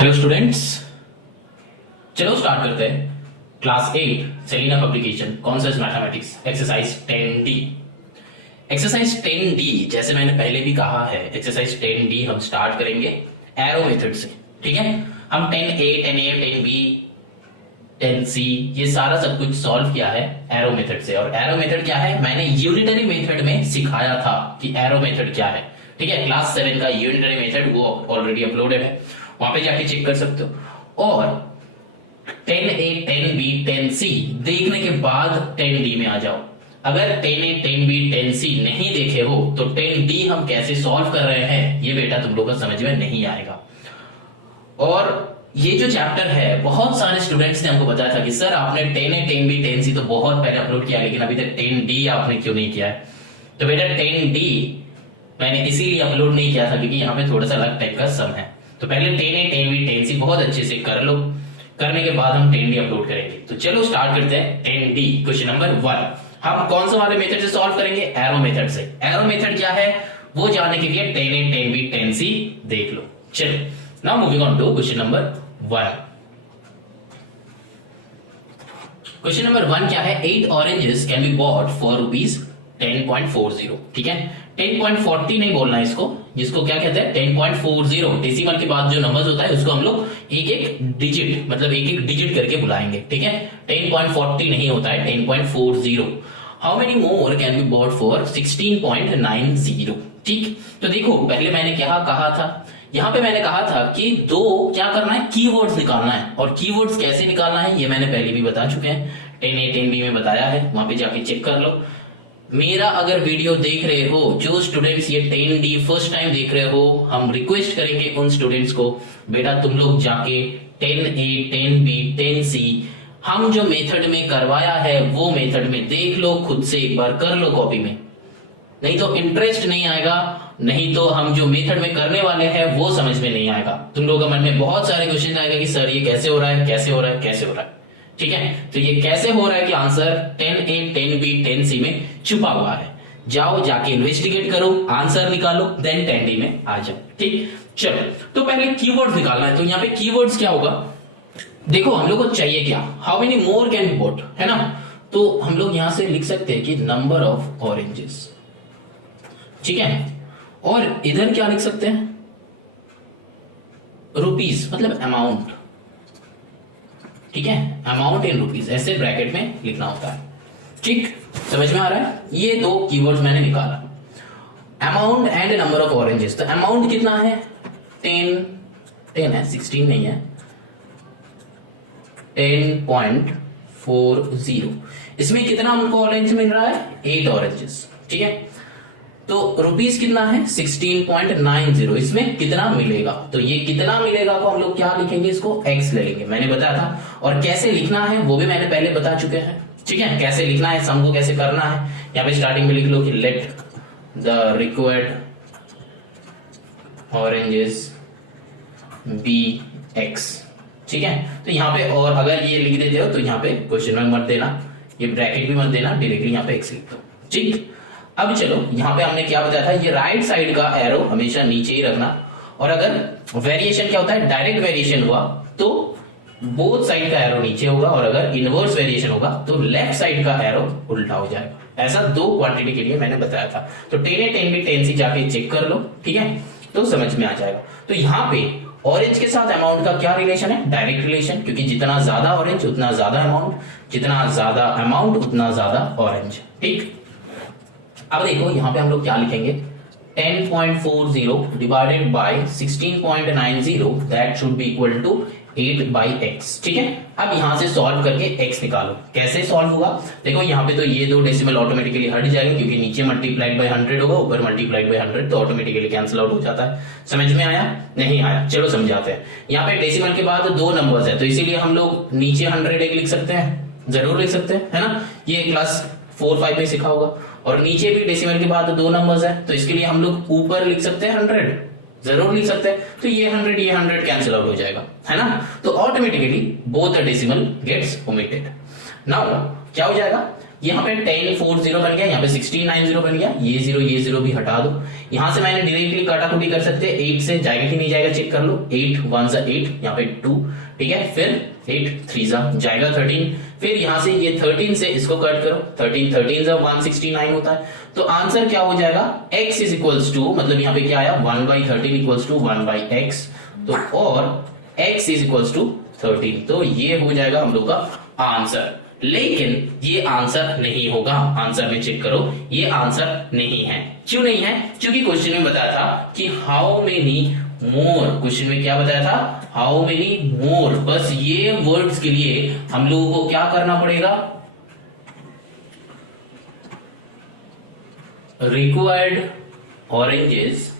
Hello students, चलो start करते हैं। Class 8 Selina publication concepts mathematics exercise 10D। Exercise 10D जैसे मैंने पहले भी कहा है, एक्सरसाइज 10D हम स्टार्ट करेंगे एरो मेथड से। ठीक है, हम 10A 10A 10B 10C ये सारा सब कुछ सॉल्व किया है एरो मेथड से। और एरो मेथड क्या है, मैंने यूनिटरी मेथड में सिखाया था कि एरो मेथड क्या है। ठीक है, क्लास 7 का यूनिटरी मेथड वो ऑलरेडी अपलोडेड है, वहां पे जाके चेक कर सकते हो। और 10A 10B 10C देखने के बाद 10D में आ जाओ। अगर 10A 10B 10C नहीं देखे हो तो 10D हम कैसे सॉल्व कर रहे हैं ये बेटा तुम लोगों को समझ में नहीं आएगा। और ये जो चैप्टर है, बहुत सारे स्टूडेंट्स ने हमको बताया था कि सर आपने 10A 10B 10C तो बहुत पहले अपलोड किया, लेकिन अभी तक 10D आपने क्यों नहीं किया है। तो बेटा 10D मैंने इसीलिए अपलोड नहीं किया था क्योंकि यहाँ पे थोड़ा सा अलग टाइप का सम है। तो पहले 10A 10B 10C बहुत अच्छे से कर लो, करने के बाद हम 10D अपलोड करेंगे। तो चलो स्टार्ट करते हैं 10D। क्वेश्चन नंबर 1 हम कौन सा वाले मेथड से सॉल्व करेंगे, एरो मेथड से। एरो मेथड क्या है वो जानने के लिए 10A 10B 10C देख लो। चलो now moving on to question number 1। Question number 1 क्या है, 8 oranges can be bought for ₹10.40। ठीक है, 10.40 नहीं बोलना है इसको, जिसको क्या कहते हैं 10.40। डेसिमल के बाद जो नंबर्स होता है उसको हम लोग एक एक डिजिट मतलब एक एक डिजिट करके बुलाएंगे। ठीक है, 10.40 नहीं होता है 10.40। How many more can be bought for 16.90। ठीक, तो देखो पहले मैंने क्या कहा था, यहां पे मैंने कहा था कि दो क्या करना है, कीवर्ड्स निकालना है। और कीवर्ड्स कैसे निकालना है ये मैंने पहले भी बता चुके हैं, 10A 10B में बताया है, वहां पे जाके चेक कर लो। मेरा अगर वीडियो देख रहे हो, जो स्टूडेंट्स ये 10D फर्स्ट टाइम देख रहे हो, हम रिक्वेस्ट करेंगे उन स्टूडेंट्स को बेटा तुम लोग जाके 10A 10B 10C हम जो मेथड में करवाया है वो मेथड में देख लो, खुद से एक बार कर लो कॉपी में, नहीं तो इंटरेस्ट नहीं आएगा, नहीं तो हम जो मेथड में करने वाले हैं वो समझ में नहीं आएगा। तुम लोगों का मन में बहुत सारे क्वेश्चन आएगा कि सर ये कैसे हो रहा है, कैसे हो रहा है, कैसे हो रहा है। ठीक है, तो ये कैसे हो रहा है कि आंसर 10A 10B 10C में छुपा हुआ है। जाओ जाके इन्वेस्टिगेट करो, आंसर निकालो, देन 10D में आ जाओ। ठीक, चलो तो पहले कीवर्ड्स निकालना है। तो यहाँ पे कीवर्ड्स क्या होगा, देखो हम लोग को चाहिए क्या, how many more can be bot, है ना। तो हम लोग यहां से लिख सकते हैं कि नंबर ऑफ ऑरेंजेस। ठीक है, और इधर क्या लिख सकते हैं, रुपीस मतलब अमाउंट। ठीक है, अमाउंट इन रुपीस ऐसे ब्रैकेट में लिखना होता है। ठीक, समझ में आ रहा है। ये दो कीवर्ड्स मैंने निकाला, amount and number of oranges. तो अमाउंट कितना है, 10 है, 16 नहीं है, 10.40। इसमें कितना हमको ऑरेंज मिल रहा है, 8 ऑरेंजेस। ठीक है, तो रुपीस कितना है 16.90, इसमें कितना मिलेगा, तो ये कितना मिलेगा को हम लोग क्या लिखेंगे, इसको x ले लेंगे, मैंने बताया था। और कैसे लिखना है वो भी मैंने पहले बता चुके हैं। ठीक है, कैसे लिखना है, सम को कैसे करना है, यहाँ पे स्टार्टिंग में लिख लो कि let the required oranges be x। ठीक है, तो यहाँ पे और अगर ये लिख देते हो तो यहाँ पे क्वेश्चन मार्क मत देना, ये ब्रैकेट भी मत देना, डायरेक्टली यहाँ पे x लिख दो। ठीक, अब चलो यहाँ पे हमने क्या बताया था, ये राइट साइड का एरो हमेशा नीचे ही रखना। और अगर वेरिएशन क्या होता है, डायरेक्ट वेरिएशन हुआ तो बोथ साइड का एरो नीचे होगा, और अगर इनवर्स वेरिएशन होगा तो लेफ्ट साइड का एरो उल्टा हो जाएगा। ऐसा दो क्वांटिटी के लिए मैंने बताया था। तो 10A 10B 10C जाके चेक कर लो। ठीक है, तो समझ में आ जाएगा। तो यहाँ पे ऑरेंज के साथ अमाउंट का क्या रिलेशन है, डायरेक्ट रिलेशन, क्योंकि जितना ज्यादा ऑरेंज उतना ज्यादा अमाउंट, जितना ज्यादा अमाउंट उतना ज्यादा ऑरेंज। ठीक, अब देखो यहाँ पे हम लोग क्या लिखेंगे, 10.40 divided by 16.90 that should be equal to 8/x। ठीक है, अब यहां से सॉल्व करके x निकालो। कैसे सॉल्व होगा, देखो यहाँ पे तो ये दो डेसिमल ऑटोमेटिकली हट जाएंगे क्योंकि नीचे मल्टीप्लाइड बाय 100 होगा, ऊपर मल्टीप्लाइड बाय 100, तो ऑटोमेटिकली कैंसिल आउट हो जाता है। समझ में आया? नहीं आया? चलो समझाते हैं। यहाँ पे डेसिमल के बाद दो नंबर्स है, तो इसीलिए हम लोग नीचे 100 एक लिख सकते हैं, जरूर लिख सकते हैं, है ना। ये क्लास 4-5 में सिखा होगा। और नीचे भी डेसिमल के बाद दो नंबर्स है, तो इसके लिए हम लोग ऊपर लिख सकते हैं 100, जरूर लिख सकते हैं। तो ये 100 कैंसिल आउट हो जाएगा, है ना। तो automatically both decimal gets omitted. Now क्या हो जाएगा, यहाँ पे 1040 बन गया, यहाँ पे 1690 बन गया, ये जीरो भी हटा दो। यहां से मैंने डायरेक्टली काटाकुटी कर सकते हैं, 8 से जाएगा कि नहीं जाएगा चेक कर लो। 8 1 8, यहाँ पे 2, ठीक है। फिर 8 3 जाएगा 13, फिर यहां से ये 13 से इसको कट करो, 13 169 होता है। तो आंसर क्या हो जाएगा, x इज इक्वल्स टू, मतलब यहाँ पे क्या आया 1/13 इक्वल्स टू 1/x, तो और x इज इक्वल्स टू 13, तो ये हो जाएगा हम लोग का आंसर। लेकिन ये आंसर नहीं होगा, आंसर में चेक करो, ये आंसर नहीं है। क्यों नहीं है? क्योंकि क्वेश्चन में बताया था कि हाउ मेनी मोर, क्वेश्चन में क्या बताया था, हाउ मेनी मोर। बस ये वर्ड्स के लिए हम लोगों को क्या करना पड़ेगा, रिक्वायर्ड ऑरेंजेस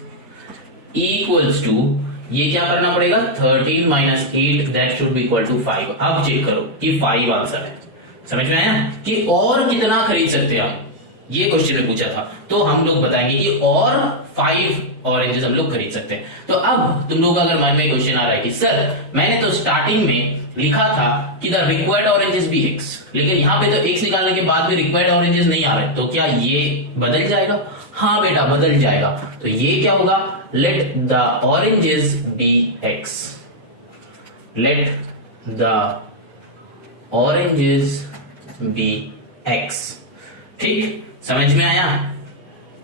इक्वल्स टू, ये क्या करना पड़ेगा, 13 - 8 that should be equal to 5। अब चेक करो कि 5 आंसर है। समझ में आया कि और कितना खरीद सकते हैं हम, ये क्वेश्चन में पूछा था, तो हम लोग बताएंगे कि और 5 ऑरेंजेस हम लोग खरीद सकते हैं। तो अब तुम लोग अगर मन में क्वेश्चन आ रहा है कि सर मैंने तो स्टार्टिंग में लिखा था कि the required oranges be x, लेकिन यहाँ पे तो x निकालने के बाद भी रिक्वायर्ड ऑरेंजेस नहीं आ रहे, तो क्या ये बदल जाएगा? हाँ बेटा बदल जाएगा। तो ये क्या होगा, let the oranges be x, let the oranges be x। ठीक, समझ में आया?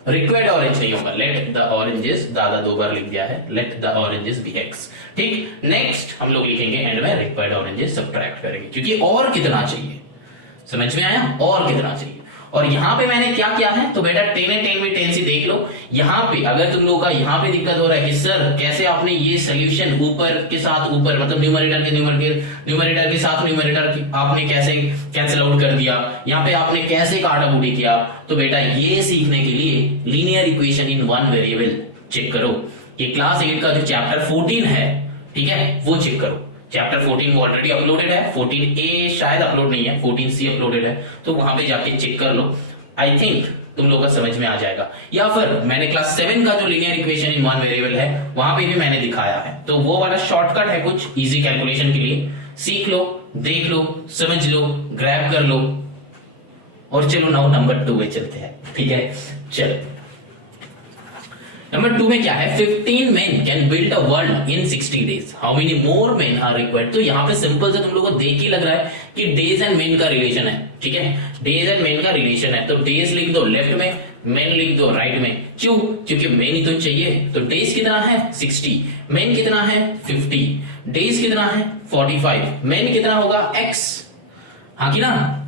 रिक्वायर्ड ऑरेंज नहीं होगा, लेट द ऑरेंजेस, दादा 2 बार लिख दिया है, let the oranges be x। ठीक, नेक्स्ट हम लोग लिखेंगे एंड में रिक्वायर्ड ऑरेंजेस सब्ट्रैक्ट करेंगे, क्योंकि और कितना चाहिए। समझ में आया? और कितना चाहिए। और यहां पे मैंने क्या किया है, तो बेटा 10 है 10 में 10 से देख लो। यहां पे अगर तुम लोगों का यहां पे दिक्कत हो रहा है कि सर कैसे आपने ये सोल्यूशन ऊपर के साथ ऊपर, मतलब न्यूमरेटर के साथ न्यूमरेटर आपने कैसे कैंसिल आउट कर दिया, यहाँ पे आपने कैसे काटाकुटी किया, तो बेटा ये सीखने के लिए linear equation in one variable check करो। ये क्लास 8 का जो चैप्टर 14 है, ठीक है, वो चेक करो। चैप्टर 14 वो ऑलरेडी अपलोडेड है, 14A शायद अपलोड नहीं है, 14C अपलोडेड है, तो वहां पे जाके चेक कर लो। आई थिंक तुम लोग का समझ में आ जाएगा। या फिर मैंने क्लास 7 का जो linear equation in one variable है वहां पे भी मैंने दिखाया है, तो वो वाला शॉर्टकट है कुछ इजी कैलकुलेशन के लिए, सीख लो, देख लो, समझ लो, ग्रैब कर लो। और चलो नाउ नंबर 2 में चलते हैं, ठीक है। चलो नंबर 2 में क्या है, 15 men can build a world in 60 days, how many more men are required. तो यहाँ पे सिंपल से तुम लोगों को देख ही लग रहा है कि डेज एंड मेन का रिलेशन है, ठीक है, डेज एंड मेन का रिलेशन है। तो डेज लिख दो लेफ्ट में, मेन लिख दो राइट में। क्यों? क्योंकि मेन ही तो चाहिए। तो डेज कितना है 60, मेन कितना है 50, डेज कितना है 45, मेन कितना होगा x, हाँ कि ना,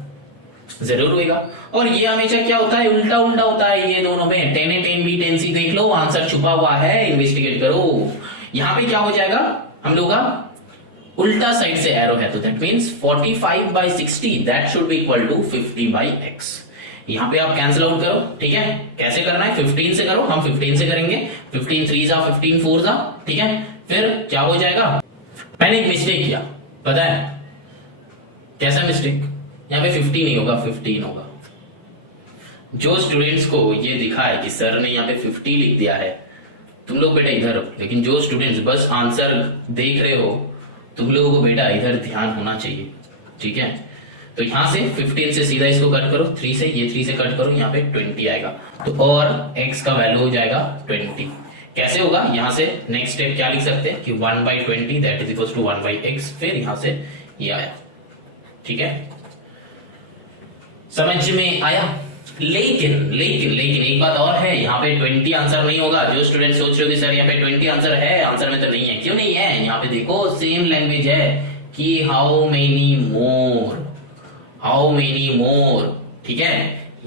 जरूर होगा। और ये हमेशा क्या होता है, उल्टा उल्टा होता है ये दोनों में, 10A 10B 10C देख लो, आंसर छुपा हुआ है, इन्वेस्टिगेट करो। यहां पे क्या हो जाएगा हम लोग का, उल्टा साइड से एरो है, तो that means 45/60 that should be equal to 50/x। यहां पे आप कैंसिल आउट करो, ठीक है। कैसे करना है, 15 से करो, हम 15 से करेंगे, 15 3 15 4, ठीक है। फिर क्या हो जाएगा, मैंने एक मिस्टेक किया, पता है कैसा मिस्टेक, यहाँ पे 50 नहीं होगा 15 होगा। जो स्टूडेंट्स को ये दिखा है कि सर ने यहाँ पे 50 लिख दिया है, तुम लोग बेटा इधर हो, लेकिन जो स्टूडेंट्स बस आंसर देख रहे हो, तुम लोगों को बेटा इधर ध्यान होना चाहिए, ठीक है। तो यहां से 15 से सीधा इसको कट करो, 3 से, ये 3 से कट करो, यहाँ पे 20 आएगा, तो और x का वैल्यू हो जाएगा 20। कैसे होगा, यहां से नेक्स्ट स्टेप क्या लिख सकते हैं कि 1/20 that is equal to 1/x, फिर यहां से ये आया, ठीक है, समझ में आया। लेकिन लेकिन लेकिन एक बात और है, यहाँ पे 20 आंसर नहीं होगा। जो स्टूडेंट सोच रहे हो कि सर यहाँ पे 20 आंसर है, आंसर में तो नहीं है। क्यों नहीं है, यहाँ पे देखो सेम लैंग्वेज है कि हाउ मेनी मोर, ठीक है,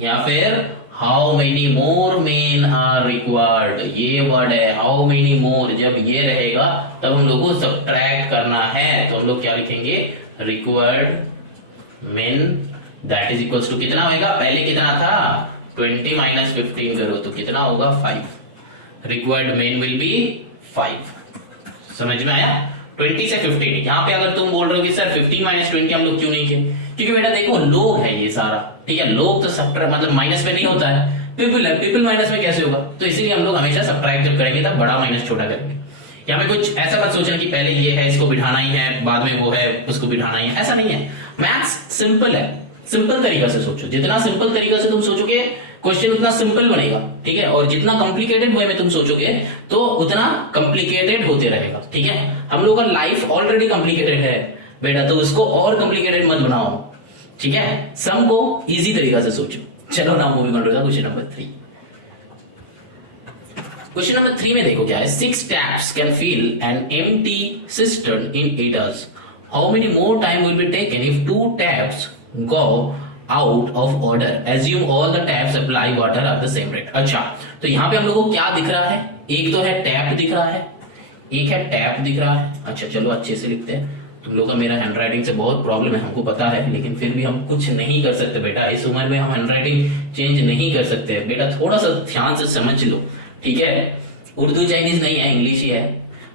या फिर how many more men are required, ये वर्ड है हाउ मेनी मोर, जब ये रहेगा तब हम लोग को सब्ट्रैक्ट करना है, तो हम लोग क्या लिखेंगे, required men that is equals to कितना होगा, पहले कितना था 20 माइनस 15 करो तो कितना होगा 5, रिक्वायर्ड मेन विल बी 5। समझ में आया, 20 से 15। यहाँ पे अगर तुम बोल रहे हो कि सर 15 माइनस 20 हम लोग क्यों नहीं किए, क्योंकि बेटा देखो लोग है ये सारा, ठीक है, लोग तो सब्ट्रैक्ट मतलब माइनस में नहीं होता है, पीपल है, पीपल माइनस में कैसे होगा, तो इसीलिए हम लोग हमेशा सब्ट्रैक्ट जब करेंगे तब बड़ा माइनस छोटा करेंगे। यहाँ पे कुछ ऐसा मत सोचना कि पहले ये है इसको बिठाना ही है, बाद में वो है उसको बिठाना ही है, ऐसा नहीं है। मैथ्स सिंपल है, सिंपल तरीका से सोचो, जितना सिंपल तरीका से तुम सोचोगे क्वेश्चन उतना सिंपल बनेगा, ठीक है, और जितना कॉम्प्लिकेटेड वे में तुम सोचोगे तो उतना कॉम्प्लिकेटेड होते रहेगा, ठीक है। हम लोगों का लाइफ ऑलरेडी कॉम्प्लिकेटेड है बेटा, तो उसको और कॉम्प्लिकेटेड मत बनाओ, ठीक है, सम को इजी तरीका से सोचो। चलो ना moving on to the question number 3। Question number 3 में देखो क्या है, 6 taps can fill an empty cistern in 8 hours. How many more time will be taken if 2 taps go out of order? Assume all the taps apply water at the same rate. अच्छा, तो यहाँ पे हम लोगों को क्या दिख रहा है, एक तो है टैप दिख रहा है, एक है टैप दिख रहा है। अच्छा चलो अच्छे से लिखते हैं, तुम लोग का मेरा हैंडराइटिंग से बहुत प्रॉब्लम है हमको पता है, लेकिन फिर भी हम कुछ नहीं कर सकते बेटा, इस उम्र में हम हैंडराइटिंग चेंज नहीं कर सकते बेटा, थोड़ा सा ध्यान से समझ लो, ठीक है, उर्दू चाइनीज नहीं है, इंग्लिश ही है।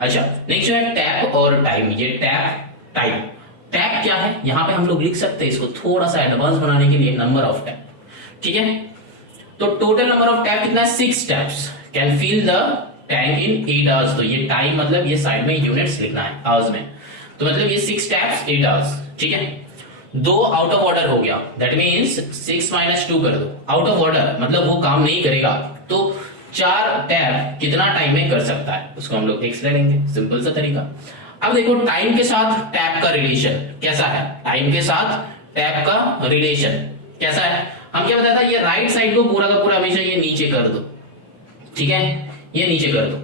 अच्छा नेक्स्ट है टैप और टाइम, ये टैप टाइम, टैप क्या है, यहाँ पे हम लोग लिख सकते हैं इसको थोड़ा सा एडवांस बनाने के लिए, नंबर ऑफ टैप, ठीक है, तो टोटल नंबर ऑफ टैप कितना है, 6 taps can fill the tank in 8 hours. तो ये टाइम मतलब ये साइड में यूनिट्स लिखना है आवर्स में, तो मतलब ये 6 टैप्स 8 आवर्स, ठीक है। 2 आउट ऑफ ऑर्डर हो गया, दैट मीन्स 6 माइनस 2 कर दो, आउट ऑफ ऑर्डर मतलब वो काम नहीं करेगा, तो 4 टैप कितना टाइम में कर सकता है, उसको हम लोग एक्स ले लेंगे, सिंपल सा तरीका। अब देखो टाइम के साथ टैप का रिलेशन कैसा है, टाइम के साथ टैप का रिलेशन कैसा है, हम क्या बताया था, ये राइट साइड को पूरा का पूरा हमेशा ये नीचे कर दो, ठीक है, ये नीचे कर दो,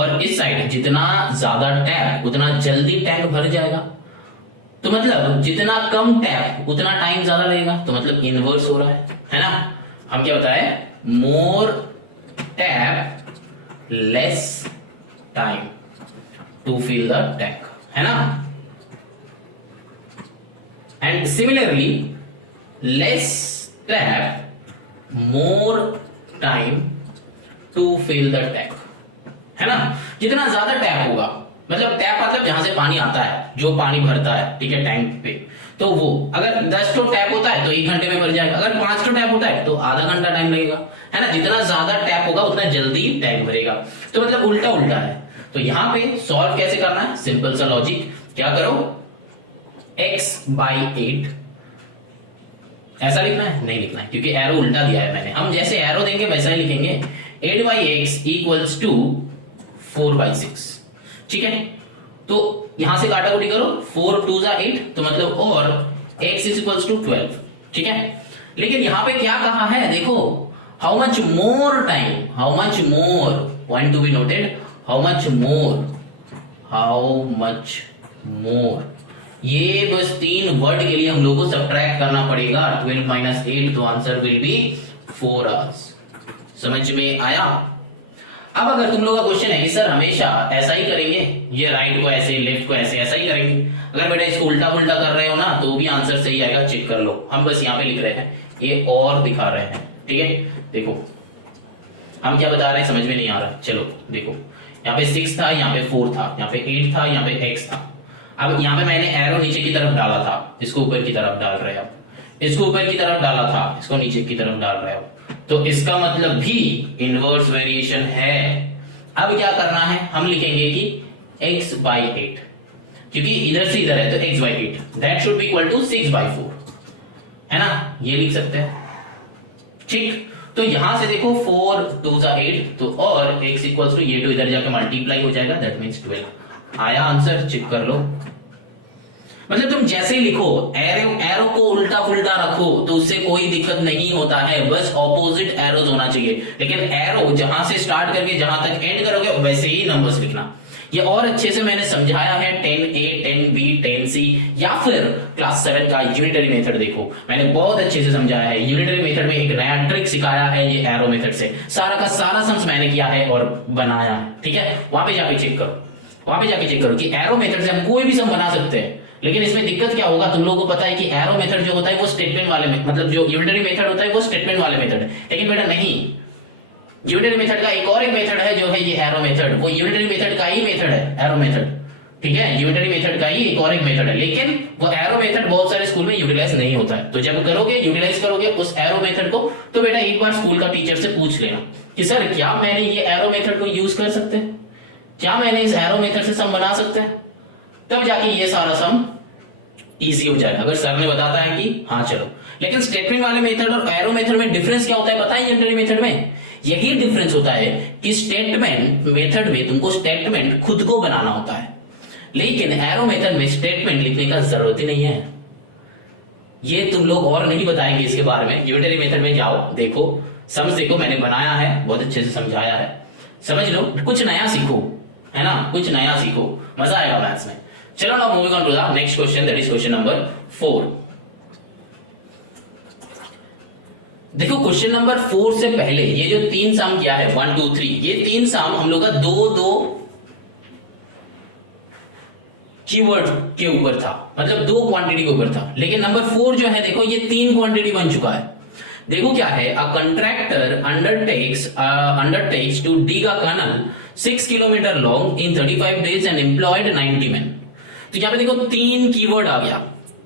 और इस साइड जितना ज्यादा टैप उतना जल्दी टैंक भर जाएगा, तो मतलब जितना कम टैप उतना टाइम ज्यादा लगेगा, तो मतलब इनवर्स हो रहा है ना। हम क्या बताए, more tap less time to fill the tank, है ना। And similarly less tap more time to fill the tank, है ना। जितना ज्यादा टैप होगा, मतलब टैप मतलब जहां से पानी आता है, जो पानी भरता है, ठीक है, टैंक पे, तो वो अगर 10 तो टैप होता है तो 1 घंटे में भर जाएगा, अगर 5 तो टैप होता है तो आधा घंटा टाइम लगेगा, है ना। जितना ज्यादा टैप होगा उतना जल्दी टैंक भरेगा, तो मतलब उल्टा उल्टा है। तो यहाँ पे सॉल्व कैसे करना है, सिंपल सा लॉजिक, क्या करो, x/8 ऐसा लिखना है, नहीं लिखना है क्योंकि एरो उल्टा दिया है मैंने, हम जैसे एरो देंगे वैसा ही लिखेंगे, 8/x इक्वल्स टू 4/6, ठीक है। तो यहां से काटा कुटी करो, 4 2 जा 8, तो मतलब और x इज इक्वल्स टू 12, ठीक है। लेकिन यहां पे क्या कहा है देखो, how much more time, how much more, point to be noted, how much more, how much more, ये बस 3 वर्ड के लिए हम लोगों को सब्ट्रैक्ट करना पड़ेगा, 12 माइनस 8, तो आंसर विल बी 4 आवर्स। समझ में आया। अब अगर तुम लोग का क्वेश्चन है कि सर हमेशा ऐसा ही करेंगे, ये राइट को ऐसे लेफ्ट को ऐसे ऐसा ही करेंगे, अगर बेटा इसको उल्टा पुल्टा कर रहे हो ना तो भी आंसर सही आएगा, चेक कर लो। हम बस यहाँ पे लिख रहे हैं, ये और दिखा रहे हैं, ठीक है। देखो हम क्या बता रहे हैं समझ में नहीं आ रहा, चलो देखो यहाँ पे 6 था, यहाँ पे 4 था, यहाँ पे 8 था, यहाँ पे x था। अब यहाँ पे मैंने एरो नीचे की तरफ डाला था, इसको ऊपर की तरफ डाल रहे हो, इसको ऊपर की तरफ डाला था, इसको नीचे की तरफ डाल रहे हो, तो इसका मतलब भी इनवर्स वेरिएशन है। अब क्या करना है, हम लिखेंगे कि x/8, क्योंकि इधर से इधर है तो x/8 that should be equal to 6/4, है ना, ये लिख सकते हैं, ठीक। तो यहां से देखो 4 2 जा 8, तो और x इक्वल्स टू ये तो इधर जाकर मल्टीप्लाई हो जाएगा, दैट मींस 12। आया आंसर, चेक कर लो। मतलब तुम जैसे ही लिखो, एरो को उल्टा फुल्टा रखो तो उससे कोई दिक्कत नहीं होता है, बस ऑपोजिट एरोज होना चाहिए। लेकिन एरो जहां से स्टार्ट करके जहां तक एंड करोगे वैसे ही नंबर्स लिखना। ये और अच्छे से मैंने समझाया है 10A 10B 10 सी, या फिर क्लास 7 का यूनिटरी मेथड देखो, मैंने बहुत अच्छे से समझाया है। यूनिटरी मेथड में एक नया ट्रिक सिखाया है, ये एरो मेथड से सारा का सारा सम्स मैंने किया है और बनाया है, ठीक है। वहां पे जाके चेक करो, वहां पे जाके चेक करो कि एरो मेथड से हम कोई भी सम बना सकते हैं। लेकिन इसमें दिक्कत क्या होगा, तुम लोगों को पता है कि एरो मेथड जो होता है वो स्टेटमेंट वाले में, मतलब जो यूनिटरी मेथड होता है वो स्टेटमेंट वाले मेथड है। लेकिन बेटा नहीं, यूनिटरी मेथड का एक और एक मेथड है जो है ये एरो मेथड, वो यूनिटरी मेथड का ही मेथड है एरो मेथड, ठीक है। यूनिटरी मेथड का ही एक और एक मेथड है, लेकिन वो एरो मेथड बहुत सारे स्कूल में यूटिलाइज नहीं होता है। तो जब करोगे, यूटिलाइज करोगे उस एरो मेथड को, तो बेटा एक बार स्कूल का टीचर से पूछ लेना कि सर क्या मैंने ये एरो मेथड को यूज कर सकते हैं, क्या मैंने इस एरो मेथड से सम बना सकते हैं, तब जाके ये सारा सम इजी हो जाएगा। अगर सर ने बताता है कि हाँ चलो। लेकिन स्टेटमेंट वाले मेथड और एरो मेथड में डिफरेंस क्या होता है पता है? यूनिटरी मेथड में यही डिफरेंस होता है कि स्टेटमेंट मेथड में तुमको स्टेटमेंट खुद को बनाना होता है, लेकिन एरो मेथड में स्टेटमेंट लिखने का जरूरत ही नहीं है। ये तुम लोग और नहीं बताएंगे इसके बारे में। यूनिटरी मेथड में जाओ, देखो समझ, देखो मैंने बनाया है, बहुत अच्छे से समझाया है, समझ लो, कुछ नया सीखो, है ना, कुछ नया सीखो, मजा आएगा मैथ्स में। चलो now moving on to the next question, that is question number 4। देखो क्वेश्चन नंबर 4 से पहले ये जो 3 सम किया है 1 2 3, ये 3 सम हम लोग का दो कीवर्ड के ऊपर था, मतलब 2 क्वांटिटी के ऊपर था। लेकिन नंबर 4 जो है देखो ये 3 क्वांटिटी बन चुका है। देखो क्या है, a contractor undertakes to dig a canal 6 kilometre long in 35 days and employed 90 men। तो यहां पे देखो 3 कीवर्ड आ गया,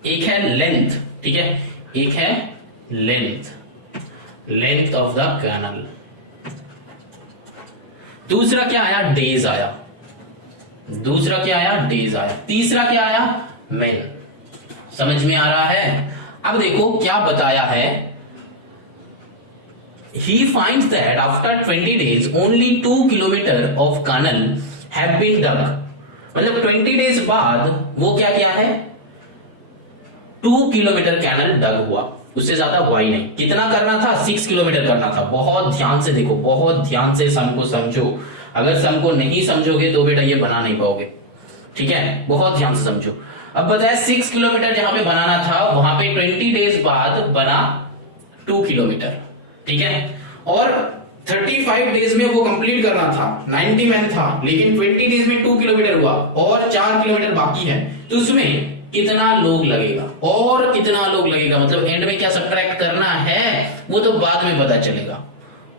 एक है लेंथ, ठीक है, एक है लेंथ ऑफ द कैनल, दूसरा क्या आया, डेज आया, दूसरा क्या आया, डेज आया, तीसरा क्या आया, मेन। समझ में आ रहा है? अब देखो क्या बताया है, he finds that after 20 days only 2 kilometer of canal have been dug। मतलब 20 डेज बाद वो क्या किया है, 2 किलोमीटर कैनल डग हुआ, उससे ज्यादा हुआ ही नहीं। कितना करना था, 6 किलोमीटर करना था। बहुत ध्यान से देखो, बहुत ध्यान से सम को समझो, अगर सम को नहीं समझोगे तो बेटा ये बना नहीं पाओगे, ठीक है, बहुत ध्यान से समझो। अब बताया 6 किलोमीटर जहां पे बनाना था वहां पे 20 डेज बाद बना 2 किलोमीटर, ठीक है, और 35 डेज में वो कंप्लीट करना था, 90 men था, लेकिन 20 डेज में 2 किलोमीटर हुआ और 4 किलोमीटर बाकी है। तो उसमें कितना लोग लगेगा और कितना लोग लगेगा, मतलब एंड में क्या सब्ट्रैक्ट करना है वो तो बाद में पता चलेगा,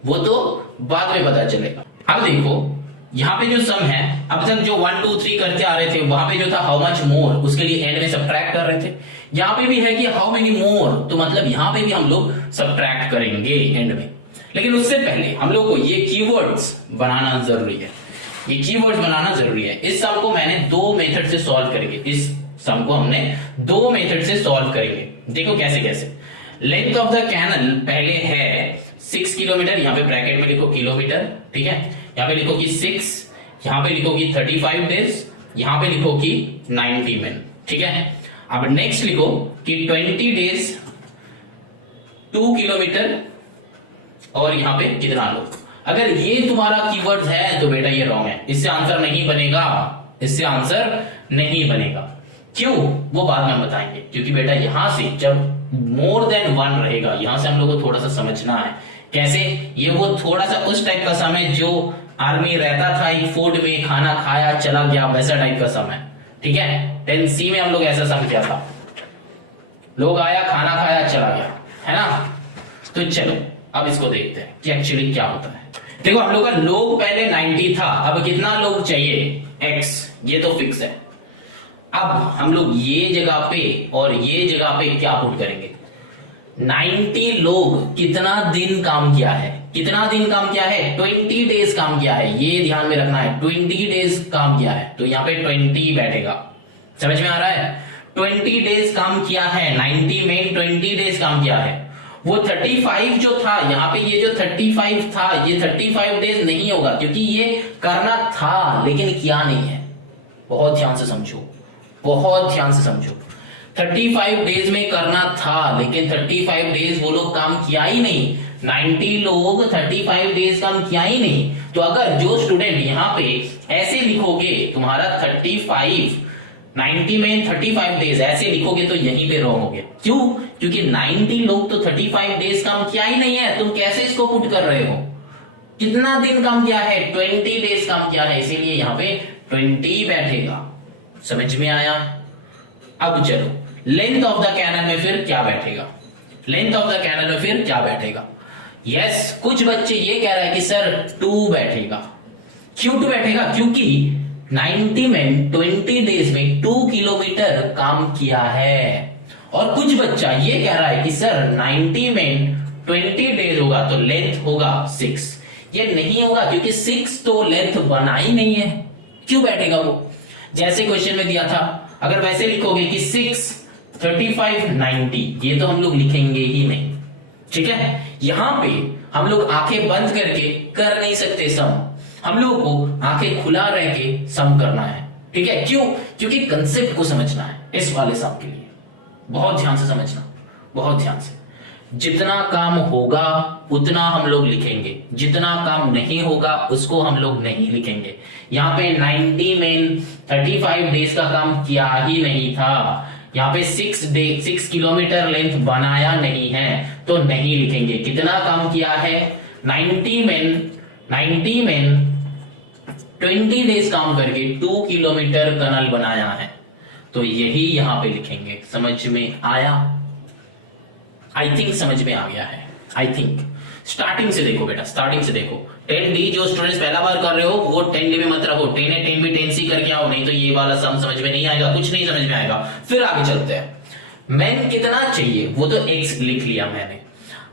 वो तो बाद में पता चलेगा। अब देखो यहाँ पे जो सम है, अब तक जो 1 2 3 करते आ रहे थे वहां पे जो था हाउ मच मोर, उसके लिए एंड में सब्ट्रैक्ट कर रहे थे। यहाँ पे भी है कि हाउ मेनी मोर, तो मतलब यहाँ पे भी हम लोग सब्ट्रैक्ट करेंगे एंड में। लेकिन उससे पहले हम लोग को ये कीवर्ड्स बनाना जरूरी है, ये कीवर्ड्स बनाना जरूरी है। इस सम को मैंने 2 मेथड से सॉल्व करेंगे, इस सम को हमने 2 मेथड से सॉल्व करेंगे। देखो कैसे कैसे। लेंथ ऑफ द कैनल पहले है 6 किलोमीटर, यहाँ पे ब्रैकेट में लिखो किलोमीटर, ठीक है, यहाँ पे लिखो कि 6, यहाँ पे लिखो कि 35 डेज, यहाँ पे लिखो कि 90 men, ठीक है। अब नेक्स्ट लिखो कि 20 डेज 2 किलोमीटर और यहाँ पे कितना लोग। अगर ये तुम्हारा कीवर्ड्स है तो बेटा ये रॉन्ग है, इससे आंसर नहीं बनेगा, इससे आंसर नहीं बनेगा। क्यों, वो बाद में हम बताएंगे, क्योंकि बेटा यहां से जब मोर देन 1 रहेगा, यहां से हम लोग को थोड़ा सा समझना है कैसे। ये वो थोड़ा सा उस टाइप का समय जो आर्मी रहता था, एक फूड में खाना खाया चला गया, वैसा टाइप का समय, ठीक है। 10C में हम लोग ऐसा सम किया था, लोग आया खाना खाया चला गया, है ना। तो चलो अब इसको देखते हैं कि एक्चुअली क्या होता है। देखो हम लोग का लोग पहले 90 था, अब कितना लोग चाहिए, x, ये तो फिक्स है। अब हम लोग ये जगह पे और ये जगह पे क्या पुट करेंगे, 90 लोग कितना दिन काम किया है, कितना दिन काम किया है, 20 डेज काम किया है, ये ध्यान में रखना है, 20 डेज काम किया है, तो यहाँ पे 20 बैठेगा। समझ में आ रहा है, 20 डेज काम किया है, 90 में 20 डेज काम किया है। वो 35 जो था यहाँ पे, ये जो 35 था, ये 35 डेज नहीं होगा, क्योंकि ये करना था लेकिन किया नहीं है। बहुत ध्यान से समझो, बहुत ध्यान से समझो। 35 डेज में करना था लेकिन 35 डेज वो लोग काम किया ही नहीं, 90 लोग 35 डेज काम किया ही नहीं। तो अगर जो स्टूडेंट यहाँ पे ऐसे लिखोगे, तुम्हारा 35 90 में 35 डेज ऐसे लिखोगे तो यहीं पे रॉन्ग हो गया। क्यों? क्योंकि 90 लोग तो 35 डेज काम किया ही नहीं है, तुम कैसे इसको पुट कर रहे हो? कितना दिन काम किया है? 20 डेज काम किया है, इसीलिए यहां पे 20 बैठेगा। समझ में आया? अब चलो लेंथ ऑफ द कैनल में फिर क्या बैठेगा? लेंथ ऑफ द कैनल में फिर क्या बैठेगा? यस, कुछ बच्चे ये कह रहे हैं कि सर 2 बैठेगा। क्यों 2 बैठेगा? क्योंकि 90 में 20 डेज में 2 किलोमीटर काम किया है। और कुछ बच्चा ये कह रहा है कि सर 90 में 20 डेज होगा तो लेंथ होगा 6। ये नहीं होगा क्योंकि 6 तो लेंथ बना ही नहीं है। क्यों बैठेगा वो? जैसे क्वेश्चन में दिया था, अगर वैसे लिखोगे कि 6 35 90, ये तो हम लोग लिखेंगे ही नहीं। ठीक है, यहां पे हम लोग आंखें बंद करके कर नहीं सकते सम, हम लोग को आंखें खुला रह के सम करना है। ठीक है, क्यों? क्योंकि कंसेप्ट को समझना है इस वाले सम के लिए। बहुत ध्यान से समझना, बहुत ध्यान से। जितना काम होगा उतना हम लोग लिखेंगे, जितना काम नहीं होगा उसको हम लोग नहीं लिखेंगे। यहाँ पे 90 में 35 डेज का काम किया ही नहीं था, यहाँ पे 6 किलोमीटर लेंथ बनाया नहीं है तो नहीं लिखेंगे। कितना काम किया है? 90 में 20 डेज काम करके 2 किलोमीटर कनल बनाया है, तो यही यहां पे लिखेंगे। समझ में आया? आई थिंक समझ में आ गया है। आई थिंक स्टार्टिंग से देखो बेटा, स्टार्टिंग से देखो। 10D जो स्टूडेंट्स पहला बार कर रहे हो वो 10D में मत रखो, 10A 10B 10C करके आओ, नहीं तो ये वाला सम समझ में नहीं आएगा, कुछ नहीं समझ में आएगा। फिर आगे चलते हैं। मैन कितना चाहिए वो तो x लिख लिया मैंने।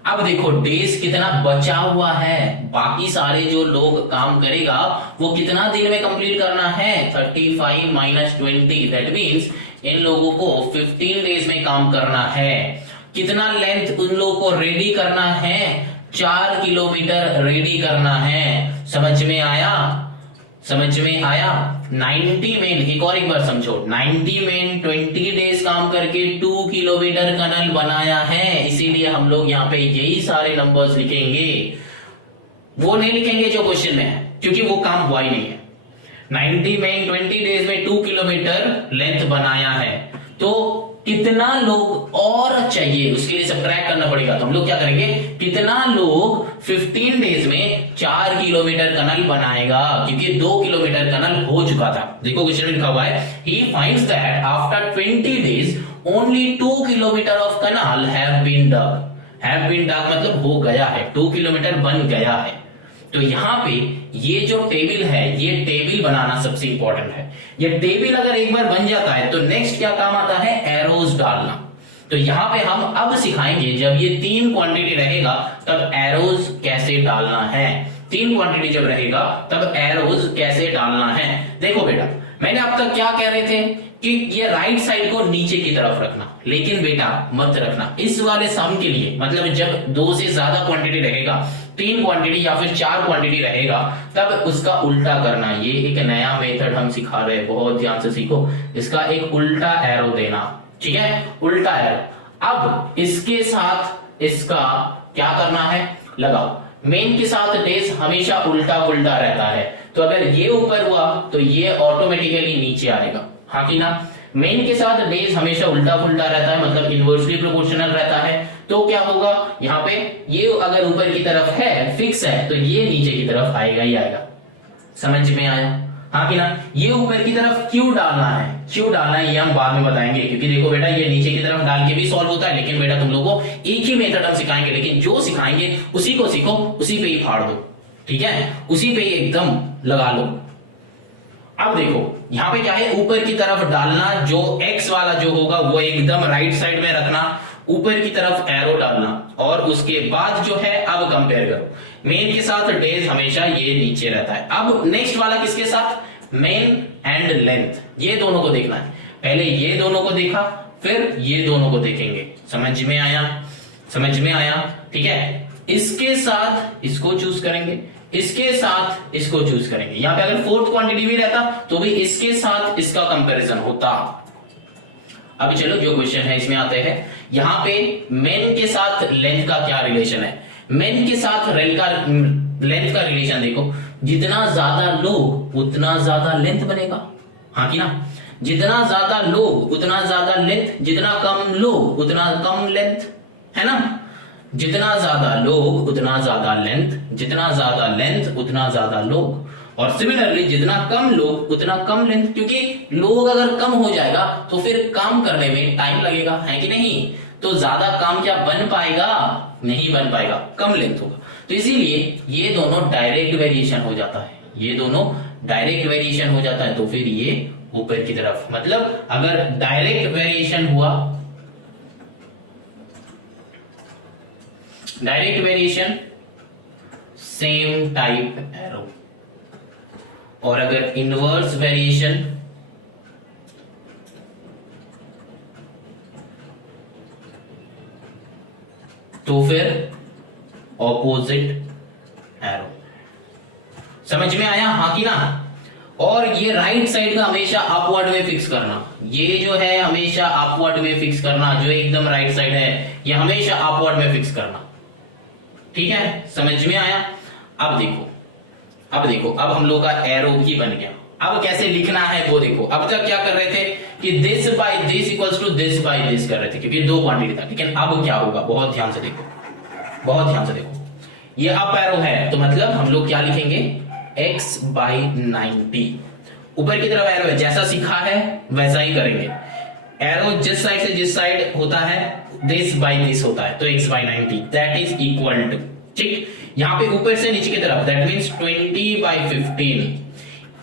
अब देखो डेज कितना बचा हुआ है, बाकी सारे जो लोग काम करेगा वो कितना दिन में कंप्लीट करना है? 35 - 20, दैट मींस इन लोगों को 15 डेज में काम करना है। कितना लेंथ उन लोगों को रेडी करना है? 4 किलोमीटर रेडी करना है। समझ में आया? समझ में आया? 90 में एक बार समझो, 90 में 20 डेज काम करके 2 किलोमीटर कनल बनाया है, इसीलिए हम लोग यहाँ पे यही सारे नंबर्स लिखेंगे, वो नहीं लिखेंगे जो क्वेश्चन में है, क्योंकि वो काम हुआ ही नहीं है। 90 में 20 डेज में 2 किलोमीटर लेंथ बनाया है, तो कितना लोग और चाहिए उसके लिए सब्ट्रैक्ट करना पड़ेगा। तो हम लोग क्या करेंगे? कितना लोग 15 डेज में 4 किलोमीटर कनल बनाएगा, क्योंकि 2 किलोमीटर कनल हो चुका था। देखो क्वेश्चन में लिखा हुआ है, he finds that after 20 days only 2 kilometre of canal have been dug। have been dug मतलब हो गया है, 2 किलोमीटर बन गया है। तो यहाँ पे ये जो टेबल है, ये टेबल बनाना सबसे इंपॉर्टेंट है। ये टेबल अगर एक बार बन जाता है तो नेक्स्ट क्या काम आता है? एरोज डालना। तो यहाँ पे हम अब सिखाएंगे, जब ये 3 क्वांटिटी रहेगा तब एरोज कैसे डालना है। 3 क्वांटिटी जब रहेगा तब एरोज कैसे डालना है। देखो बेटा, मैंने अब तक क्या कह रहे थे कि ये राइट साइड को नीचे की तरफ रखना, लेकिन बेटा मत रखना इस वाले सम के लिए। मतलब जब 2 से ज्यादा क्वांटिटी रहेगा, 3 क्वांटिटी या फिर 4 क्वांटिटी रहेगा, तब उसका उल्टा करना। ये एक नया मेथड हम सिखा रहे हैं, बहुत ध्यान से सीखो। इसका एक उल्टा एरो देना, ठीक है? उल्टा एरो। अब इसके साथ इसका क्या करना है? लगाओ। मेन के साथ डेज हमेशा उल्टा उल्टा रहता है, तो अगर ये ऊपर हुआ तो ये ऑटोमेटिकली नीचे आएगा, हाँ कि ना? मेन के साथ डेज हमेशा उल्टा पुल्टा रहता है, मतलब इनवर्सली प्रोपोर्शनल रहता है। तो क्या होगा? यहाँ पे ये अगर ऊपर की तरफ है, फिक्स है, तो ये नीचे की तरफ आएगा ही आएगा। समझ में आया? हाँ कि ना? ये ऊपर की तरफ क्यों डालना है, क्यों डालना है, ये हम बाद में बताएंगे। क्योंकि देखो बेटा, ये नीचे की तरफ डाल के भी सॉल्व होता है, लेकिन बेटा तुम लोगों को एक ही मेथड हम सिखाएंगे, लेकिन जो सिखाएंगे उसी को सीखो, उसी पे ही फाड़ दो, ठीक है? उसी पे ही एकदम लगा लो। अब देखो यहाँ पे क्या है? ऊपर की तरफ डालना, जो एक्स वाला जो होगा वो एकदम राइट साइड में रखना, ऊपर की तरफ एरो डालना, और उसके बाद जो है अब कंपेयर करो। मेन के साथ डेज हमेशा ये नीचे रहता है। अब नेक्स्ट वाला किसके साथ? मेन एंड लेंथ, ये दोनों को देखना है। पहले ये दोनों को देखा, फिर ये दोनों को देखेंगे। समझ में आया? समझ में आया? ठीक है, इसके साथ इसको चूज करेंगे, इसके साथ इसको चूज करेंगे। यहां पे अगर 4th क्वांटिटी भी रहता तो भी इसके साथ इसका कंपैरिजन होता। अब चलो जो क्वेश्चन है इसमें आते हैं। यहां पे मेन के साथ लेंथ का क्या रिलेशन है? मेन के साथ लेंथ का रिलेशन देखो, जितना ज्यादा लोग उतना ज्यादा लेंथ बनेगा, हाँ कि ना? जितना ज्यादा लोग उतना ज्यादा लेंथ, जितना कम लोग उतना कम लेंथ, है ना। जितना ज्यादा लोग उतना ज्यादा लेंथ, जितना ज्यादा लेंथ उतना ज्यादा लोग, और सिमिलरली जितना कम लोग उतना कम लेंथ, क्योंकि लोग अगर कम हो जाएगा तो फिर काम करने में टाइम लगेगा, है कि नहीं। तो ज्यादा काम क्या बन पाएगा, नहीं बन पाएगा, कम लेंथ होगा। तो इसीलिए ये दोनों डायरेक्ट वेरिएशन हो जाता है, ये दोनों डायरेक्ट वेरिएशन हो जाता है। तो फिर ये ऊपर की तरफ, मतलब अगर डायरेक्ट वेरिएशन हुआ, direct variation same type arrow, और अगर इनवर्स वेरिएशन तो फिर ऑपोजिट एरो। समझ में आया, हाँ कि ना। और ये राइट साइड का हमेशा अपवर्ड में फिक्स करना, ये जो है हमेशा अपवर्ड में फिक्स करना, जो एकदम राइट साइड है ये हमेशा अपवर्ड में फिक्स करना, ठीक है। समझ में आया। अब देखो, अब देखो, अब हम लोग का एरो भी बन गया। अब कैसे लिखना है वो देखो। अब तक क्या कर रहे थे कि this by this equals to this by this कर रहे थे, क्योंकि दो क्वांटिटी था। लेकिन अब क्या होगा, बहुत ध्यान से देखो, बहुत ध्यान से देखो। ये अप एरो है तो मतलब हम लोग क्या लिखेंगे, x बाई 90। ऊपर की तरफ एरो है, जैसा सीखा है वैसा ही करेंगे। एरो जिस साइड से जिस साइड होता है दिस बाई दिस होता है, तो x by 90 that is equal to, ठीक। यहां पे ऊपर से नीचे की तरफ दैट मींस 20 बाई 15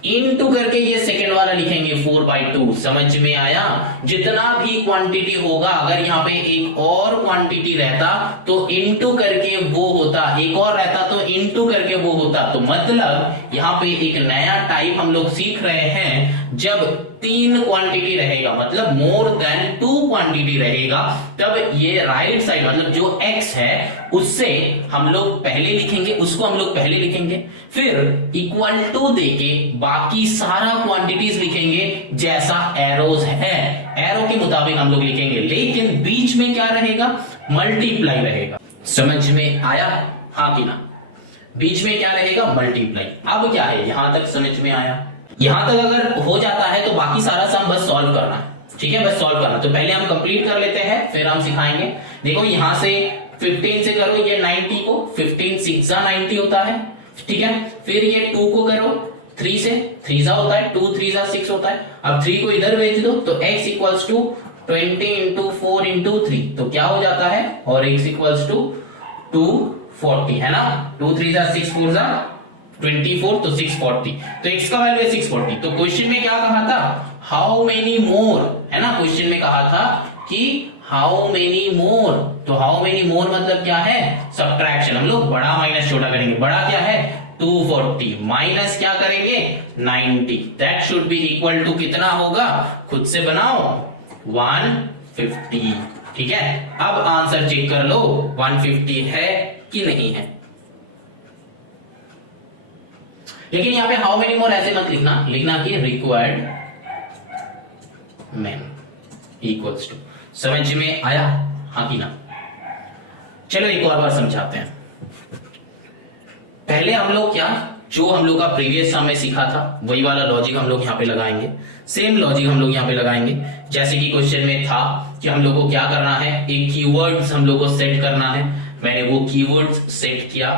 इनटू करके ये सेकंड वाला लिखेंगे 4/2। समझ में आया। जितना भी क्वांटिटी होगा, अगर यहाँ पे एक और क्वांटिटी रहता तो इनटू करके वो होता, एक और रहता तो इनटू करके वो होता। तो मतलब यहाँ पे एक नया टाइप हम लोग सीख रहे हैं। जब 3 क्वांटिटी रहेगा, मतलब मोर देन 2 क्वांटिटी रहेगा, तब ये राइट साइड मतलब जो x है उससे हम लोग पहले लिखेंगे, उसको हम लोग पहले लिखेंगे, फिर इक्वल टू देके बाकी सारा क्वांटिटीज लिखेंगे जैसा एरोज है, एरो के मुताबिक हम लोग लिखेंगे। लेकिन बीच में क्या रहेगा, मल्टीप्लाई रहेगा। समझ में आया, हाँ कि ना। बीच में क्या रहेगा, मल्टीप्लाई। अब क्या है, यहां तक समझ में आया। यहां तक अगर हो जाता है तो बाकी सारा सम बस सॉल्व करना है, ठीक है, बस सॉल्व करना। तो पहले हम कंप्लीट कर लेते हैं, फिर हम सिखाएंगे। देखो यहां से 15 से करो ये 90 को, 15 6 90 होता है, ठीक है। फिर ये 2 को करो 3 से, 3 होता है, 2 3 6 होता है। अब 3 को इधर भेज दो तो x equals to 20 into 4 into 3, तो क्या हो जाता है, और x इक्वल्स टू 240, है ना। 2 3 6 4 24, तो 640, तो x का वैल्यू है 640। तो क्वेश्चन में क्या कहा था, हाउ मेनी मोर, है ना। क्वेश्चन में कहा था कि हाउ मेनी मोर, तो हाउ मेनी मोर मतलब क्या है, सब्ट्रैक्शन। हम लोग बड़ा माइनस छोटा करेंगे। बड़ा क्या है 240 माइनस क्या करेंगे 90, that should be equal to कितना होगा, खुद से बनाओ 150, ठीक है। अब आंसर चेक कर लो 150 है कि नहीं है। लेकिन यहां पे हाउ मेनी मोर ऐसे मत लिखना, लिखना कि रिक्वायर्ड मैन इक्वल्स टू। समझ में आया, हाँ कि ना। चलो एक और बार समझाते हैं। पहले हम लोग क्या, जो हम लोग का प्रीवियस सम में सीखा था वही वाला लॉजिक हम लोग यहाँ पे लगाएंगे। सेम लॉजिक हम लोग यहाँ पे लगाएंगे जैसे कि क्वेश्चन में था कि हम लोग को क्या करना है, एक कीवर्ड्स हम लोग को सेट करना है। मैंने वो कीवर्ड्स सेट किया।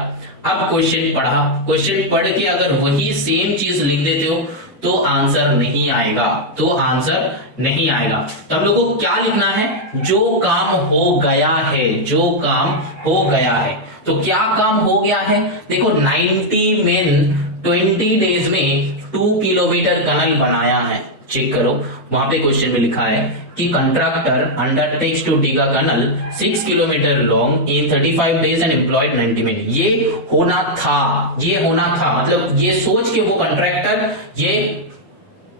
अब क्वेश्चन पढ़ा, क्वेश्चन पढ़ के अगर वही सेम चीज लिख देते हो तो आंसर नहीं आएगा, तो आंसर नहीं आएगा। तो हम लोग को क्या लिखना है, जो काम हो गया है, जो काम हो गया है। तो क्या काम हो गया है, देखो 90 मेन 20 डेज में 2 किलोमीटर टनल बनाया है। चेक करो, वहां पे क्वेश्चन में लिखा है कि contractor undertakes to dig a tunnel 6 kilometre long in 35 days and employed 90 men। ये होना था, ये होना था, मतलब ये सोच के वो कंट्रैक्टर ये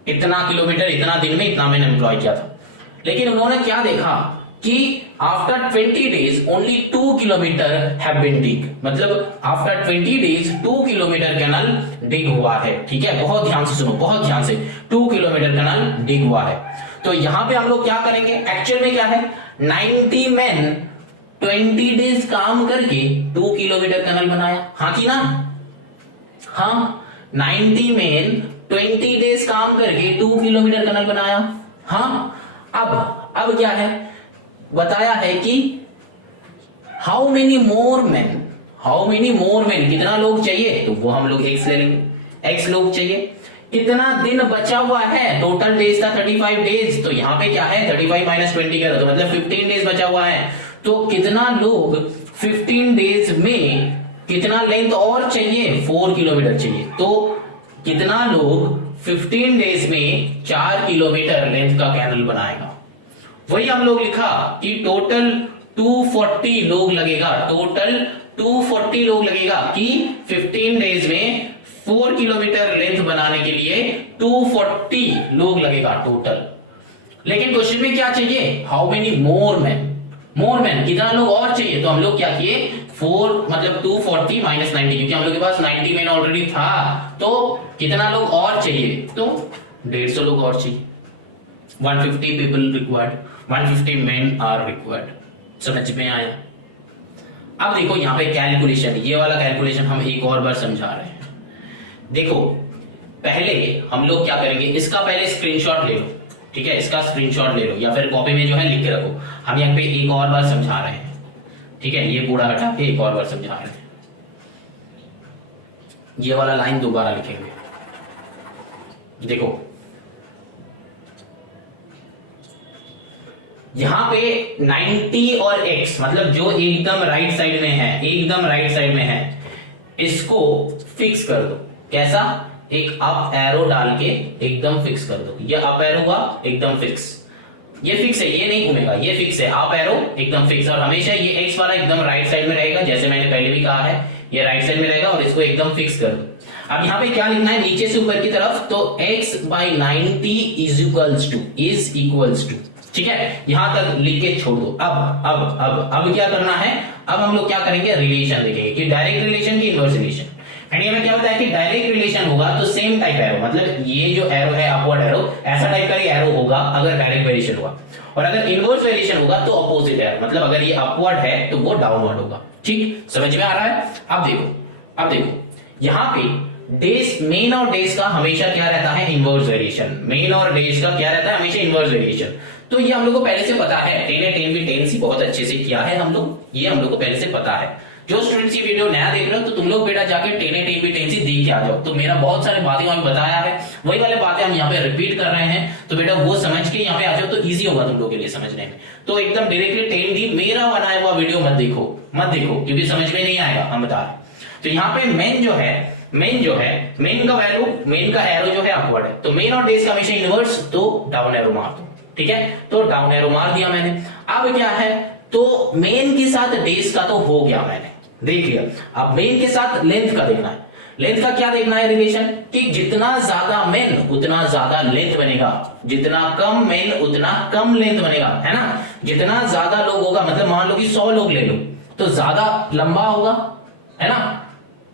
इतना किलोमीटर इतना दिन में इतना मैंने एम्प्लॉय किया था। लेकिन उन्होंने क्या देखा कि after 20 days only 2 kilometre have been dig, मतलब after 20 days 2 kilometre canal dig हुआ है, ठीक है। बहुत ध्यान से सुनो, बहुत ध्यान से, 2 किलोमीटर कैनल डिग हुआ है। तो यहां पे हम लोग क्या करेंगे, एक्चुअल में क्या है 90 men 20 डेज काम करके 2 किलोमीटर कैनल बनाया, हाँ कि ना। हाँ 90 men 20 डेज काम करके 2 किलोमीटर टनल बनाया। हाँ, अब क्या है बताया है कि हाउ मेनी मोर मैन, कितना लोग चाहिए, तो वो हम लोग एक्स ले लेंगे, एक्स लोग चाहिए। कितना दिन बचा हुआ है, टोटल डेज था 35 डेज, तो यहाँ पे क्या है 35 माइनस 20 का, तो मतलब 15 डेज बचा हुआ है। तो कितना लोग 15 डेज में कितना लेंथ और चाहिए, 4 किलोमीटर चाहिए। तो कितना लोग 15 डेज में 4 किलोमीटर लेंथ का कैनल बनाएगा। वही हम लोग लिखा कि टोटल 240 लोग लगेगा, टोटल 240 लोग लगेगा कि 15 डेज में 4 किलोमीटर लेंथ बनाने के लिए 240 लोग लगेगा टोटल। लेकिन क्वेश्चन में क्या चाहिए, हाउ मेनी मोर मैन, कितना लोग और चाहिए। तो हम लोग क्या किए, 4 मतलब 240 माइनस 90, क्योंकि हम लोग के पास 90 मैन ऑलरेडी था, तो कितना लोग और चाहिए, तो 150 लोग और चाहिए। 150 people required, 150 men are required. समझ में आया। अब देखो यहाँ पे कैलकुलेशन, ये वाला कैलकुलेशन हम एक और बार समझा रहे हैं। देखो पहले हम लोग क्या करेंगे, इसका पहले स्क्रीनशॉट ले लो, ठीक है, इसका स्क्रीनशॉट ले लो या फिर कॉपी में जो है लिख के रखो। हम यहाँ पे एक और बार समझा रहे हैं, ठीक है, ये पूरा हटा के एक और बार समझा रहे हैं। ये वाला लाइन दोबारा लिखेंगे। देखो यहां पे 90 और x मतलब जो एकदम राइट साइड में है, इसको फिक्स कर दो। कैसा, एक अप एरो डाल के एकदम फिक्स कर दो। ये अप एरो हुआ एकदम फिक्स, ये फिक्स है, ये नहीं घूमेगा, ये फिक्स है, अप एरो एकदम फिक्स। और हमेशा ये x वाला एकदम राइट साइड में रहेगा, जैसे मैंने पहले भी कहा है, ये राइट साइड में रहेगा और इसको एकदम फिक्स कर दो। अब यहाँ पे क्या लिखना है, नीचे से ऊपर की तरफ, तो x by 90 is equals to, ठीक है, यहां तक लिख के छोड़ दो। अब क्या करना है, अब हम लोग क्या करेंगे, रिलेशन देखेंगे कि डायरेक्ट रिलेशन की इनवर्स रिलेशन। एंड में क्या होता है कि डायरेक्ट रिलेशन होगा तो सेम टाइप एरो, मतलब ये जो एरो है अपवर्ड एरो, ऐसा टाइप का ही एरो होगा अगर डायरेक्ट वेरिएशन होगा, और अगर इनवर्स वेरिएशन होगा तो अपोजिट एरो, मतलब अगर ये अपवर्ड है तो वो डाउनवर्ड होगा। ठीक, समझ में आ रहा है। अब देखो यहां पे डेज, मेन और डेज का हमेशा क्या रहता है, इनवर्स वेरिएशन। मेन और डेज का क्या रहता है, हमेशा इनवर्स वेरिएशन। तो ये हम लोग को पहले से पता है, 10 बहुत अच्छे से किया है हम लोग, ये हम लोग को पहले से पता है। जो स्टूडेंट्स ये वीडियो नया देख रहे हो तो तुम लोग बेटा जाके 10 देख के आ जाओ। तो मेरा बहुत सारे बातें हमें बताया है, वही वाले बातें हम यहाँ पे रिपीट कर रहे हैं, तो बेटा वो समझ के यहाँ पे आ जाओ तो इजी होगा तुम लोग के लिए समझने में। तो एकदम डायरेक्टली 10 मेरा बनाया हुआ वीडियो मत देखो क्योंकि समझ में नहीं आएगा, हम बता रहे। तो यहाँ पे मेन का एरो जो है अपवर्ड है, तो मेन और डेज का हमेशा इनवर्स, तो डाउन एरो मार दो, ठीक है, तो डाउन एरो मार दिया मैंने। अब क्या है, तो मेन के साथ डेज का तो हो गया, मैंने देख लिया। अब मेन के साथ लेंथ का देखना है। लेंथ का क्या देखना है रिलेशन, कि जितना ज्यादा मेन उतना ज्यादा लेंथ बनेगा, जितना कम मेन उतना कम लेंथ बनेगा, है ना। जितना ज्यादा लोग होगा, मतलब मान लो कि 100 लोग ले लो, तो ज्यादा लंबा होगा, है ना।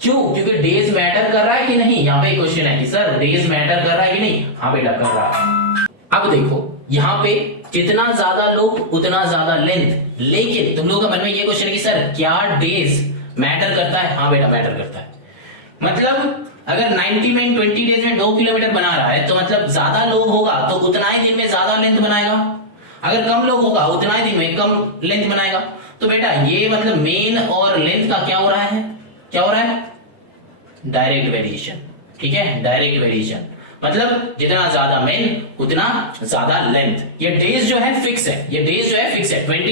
क्यों, क्योंकि डेज मैटर कर रहा है कि नहीं। यहाँ पे क्वेश्चन है कि सर डेज मैटर कर रहा है कि नहीं, हाँ बेटा कर रहा है। अब देखो यहाँ पे जितना ज्यादा लोग उतना ज्यादा लेंथ, लेकिन तुम लोगों का मन में ये क्वेश्चन है कि सर क्या डेज मैटर करता है, हाँ बेटा मैटर करता है। मतलब अगर 90 में 20 डेज में 2 किलोमीटर बना रहा है, तो मतलब ज्यादा लोग होगा तो उतना ही दिन में ज्यादा लेंथ बनाएगा, अगर कम लोग होगा उतना ही दिन में कम लेंथ बनाएगा। तो बेटा ये मतलब मेन और लेंथ का क्या हो रहा है, डायरेक्ट वेरिएशन, ठीक है, डायरेक्ट वेरिएशन। मतलब जितना ज्यादा मेन उतना ज्यादा लेंथ। ये डेज जो है फिक्स है, 20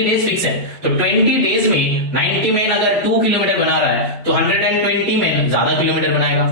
डेज फिक्स है। तो 20 डेज में 90 मेन अगर 2 किलोमीटर बना रहा है, तो 120 मेन ज्यादा किलोमीटर बनाएगा,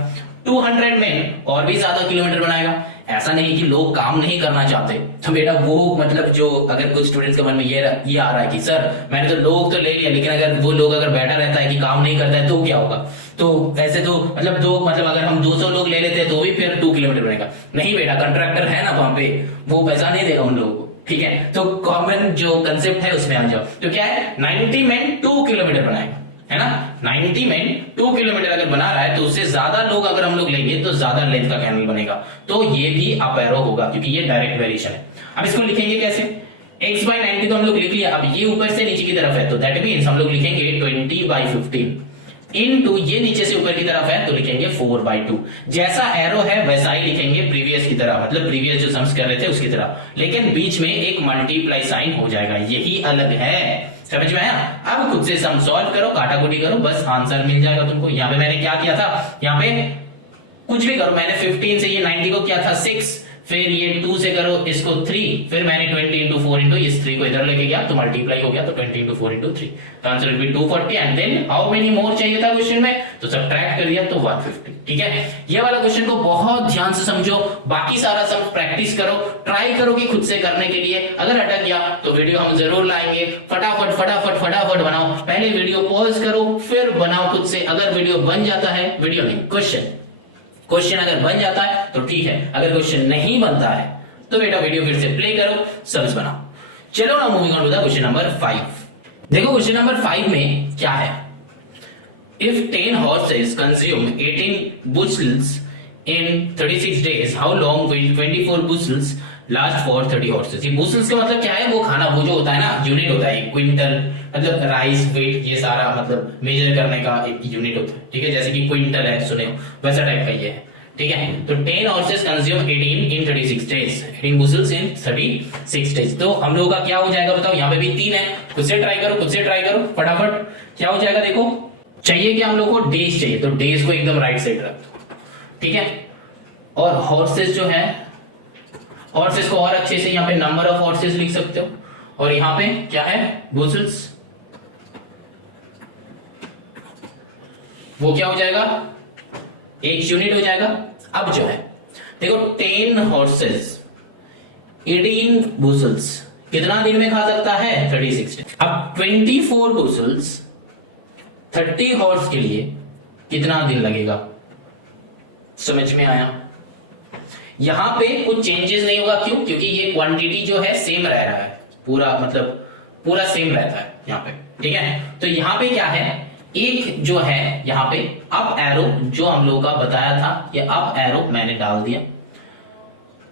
200 मेन और भी ज्यादा किलोमीटर बनाएगा। ऐसा नहीं कि लोग काम नहीं करना चाहते, तो बेटा वो मतलब जो अगर कुछ स्टूडेंट्स के मन में ये आ रहा है कि सर मैंने तो लोग तो ले लिया, लेकिन अगर वो लोग अगर बैठा रहता है कि काम नहीं करता है तो क्या होगा। तो ऐसे तो मतलब अगर हम 200 लोग ले लेते हैं तो भी फिर 2 किलोमीटर बनेगा। नहीं बेटा, कंट्रैक्टर है ना वहां पे, वो पैसा नहीं देगा उन लोगों को, ठीक है। तो कॉमन जो कंसेप्ट है उसमें आ जाओ। तो क्या है, 90 में 2 किलोमीटर बनाएगा, है ना। 90 में 2 किलोमीटर अगर बना रहा है तो उससे ज्यादा लोग अगर हम लोग लेंगे तो ज्यादा लेंथ का कैनल बनेगा। तो ये भी अप एरो होगा क्योंकि ये डायरेक्ट वेरिएशन है। अब इसको लिखेंगे कैसे, x by 90 तो हम लोग लिख लिया। अब ये ऊपर से नीचे की तरफ है, तो दैट मींस हम लोग लिखेंगे 20 by 15। इनटू ये नीचे से ऊपर की तरफ है तो लिखेंगे 4/2। जैसा एरो है वैसा ही लिखेंगे प्रीवियस की तरह, मतलब प्रीवियस जो सम्स कर रहे थे उसकी तरह, लेकिन बीच में एक मल्टीप्लाई साइन हो जाएगा, यही अलग है। समझ में आया? अब खुद से सम सॉल्व करो, काटाकुटी करो, बस आंसर मिल जाएगा तुमको। यहाँ पे मैंने क्या किया था, यहाँ पे कुछ भी करो, मैंने 15 से ये 90 को किया था 6, फिर ये 2 से करो इसको 3, फिर मैंने 20 इंटू 4 इंटू इस 3 को इधर लेके गया तो मल्टीप्लाई हो गया, तो 20 इंटू 4 इंटू 3, तो answer will be 240। And then how many more चाहिए था क्वेश्चन में, तो सब्ट्रैक्ट कर दिया तो 150। ठीक है, ये वाला क्वेश्चन को बहुत ध्यान से समझो, बाकी सारा सम प्रैक्टिस करो, ट्राई करो कि खुद से करने के लिए। अगर अटक गया तो वीडियो हम जरूर लाएंगे, फटाफट फटाफट फटाफट बनाओ, पहले वीडियो पॉज करो फिर बनाओ खुद से। अगर वीडियो बन जाता है, वीडियो नहीं क्वेश्चन अगर बन जाता है तो ठीक है, अगर क्वेश्चन नहीं बनता है तो बेटा वीडियो फिर से प्ले करो, सम्स बनाओ। चलो ना moving on to the question number 5। देखो क्वेश्चन नंबर 5 में क्या है, if 10 horses consume 18 bushels in 36 days, how long will 24 bushels last for 30 horses? ये bushels का मतलब क्या है, वो खाना, वो जो होता है ना, यूनिट होता है, क्विंटल मतलब राइस वेट, ये सारा मतलब मेजर करने का एक यूनिट होता है। ठीक है, जैसे कि क्विंटल है, सुने हो वैसा टाइप का ये है। ठीक है, तो 10 horses consume 18 in 36 days, 18 bushels in 36 days। तो हम लोगों का क्या हो जाएगा बताओ, यहाँ पे भी 3 है, खुद से ट्राई करो फटाफट, क्या हो जाएगा देखो। चाहिए कि हम लोग को डेज चाहिए, तो डेज को एकदम राइट साइड रख दो। ठीक है, और हॉर्सेस जो है, हॉर्सेस को और अच्छे से यहाँ पे नंबर ऑफ हॉर्सेस लिख सकते हो, और यहाँ पे क्या है बुशल्स, वो क्या हो जाएगा, एक यूनिट हो जाएगा। अब जो है देखो 10 horses 18 bushels कितना दिन में खा सकता है, 36 दिन। अब 24 bushels 30 हॉर्स के लिए कितना दिन लगेगा, समझ में आया? यहां पे कुछ चेंजेस नहीं होगा, क्यों? क्योंकि ये क्वांटिटी जो है सेम रह रहा है, पूरा मतलब पूरा सेम रहता है यहाँ पे। ठीक है, तो यहाँ पे क्या है, एक जो है यहाँ पे अप एरो जो हम लोगों का बताया था, ये अप एरो मैंने डाल दिया,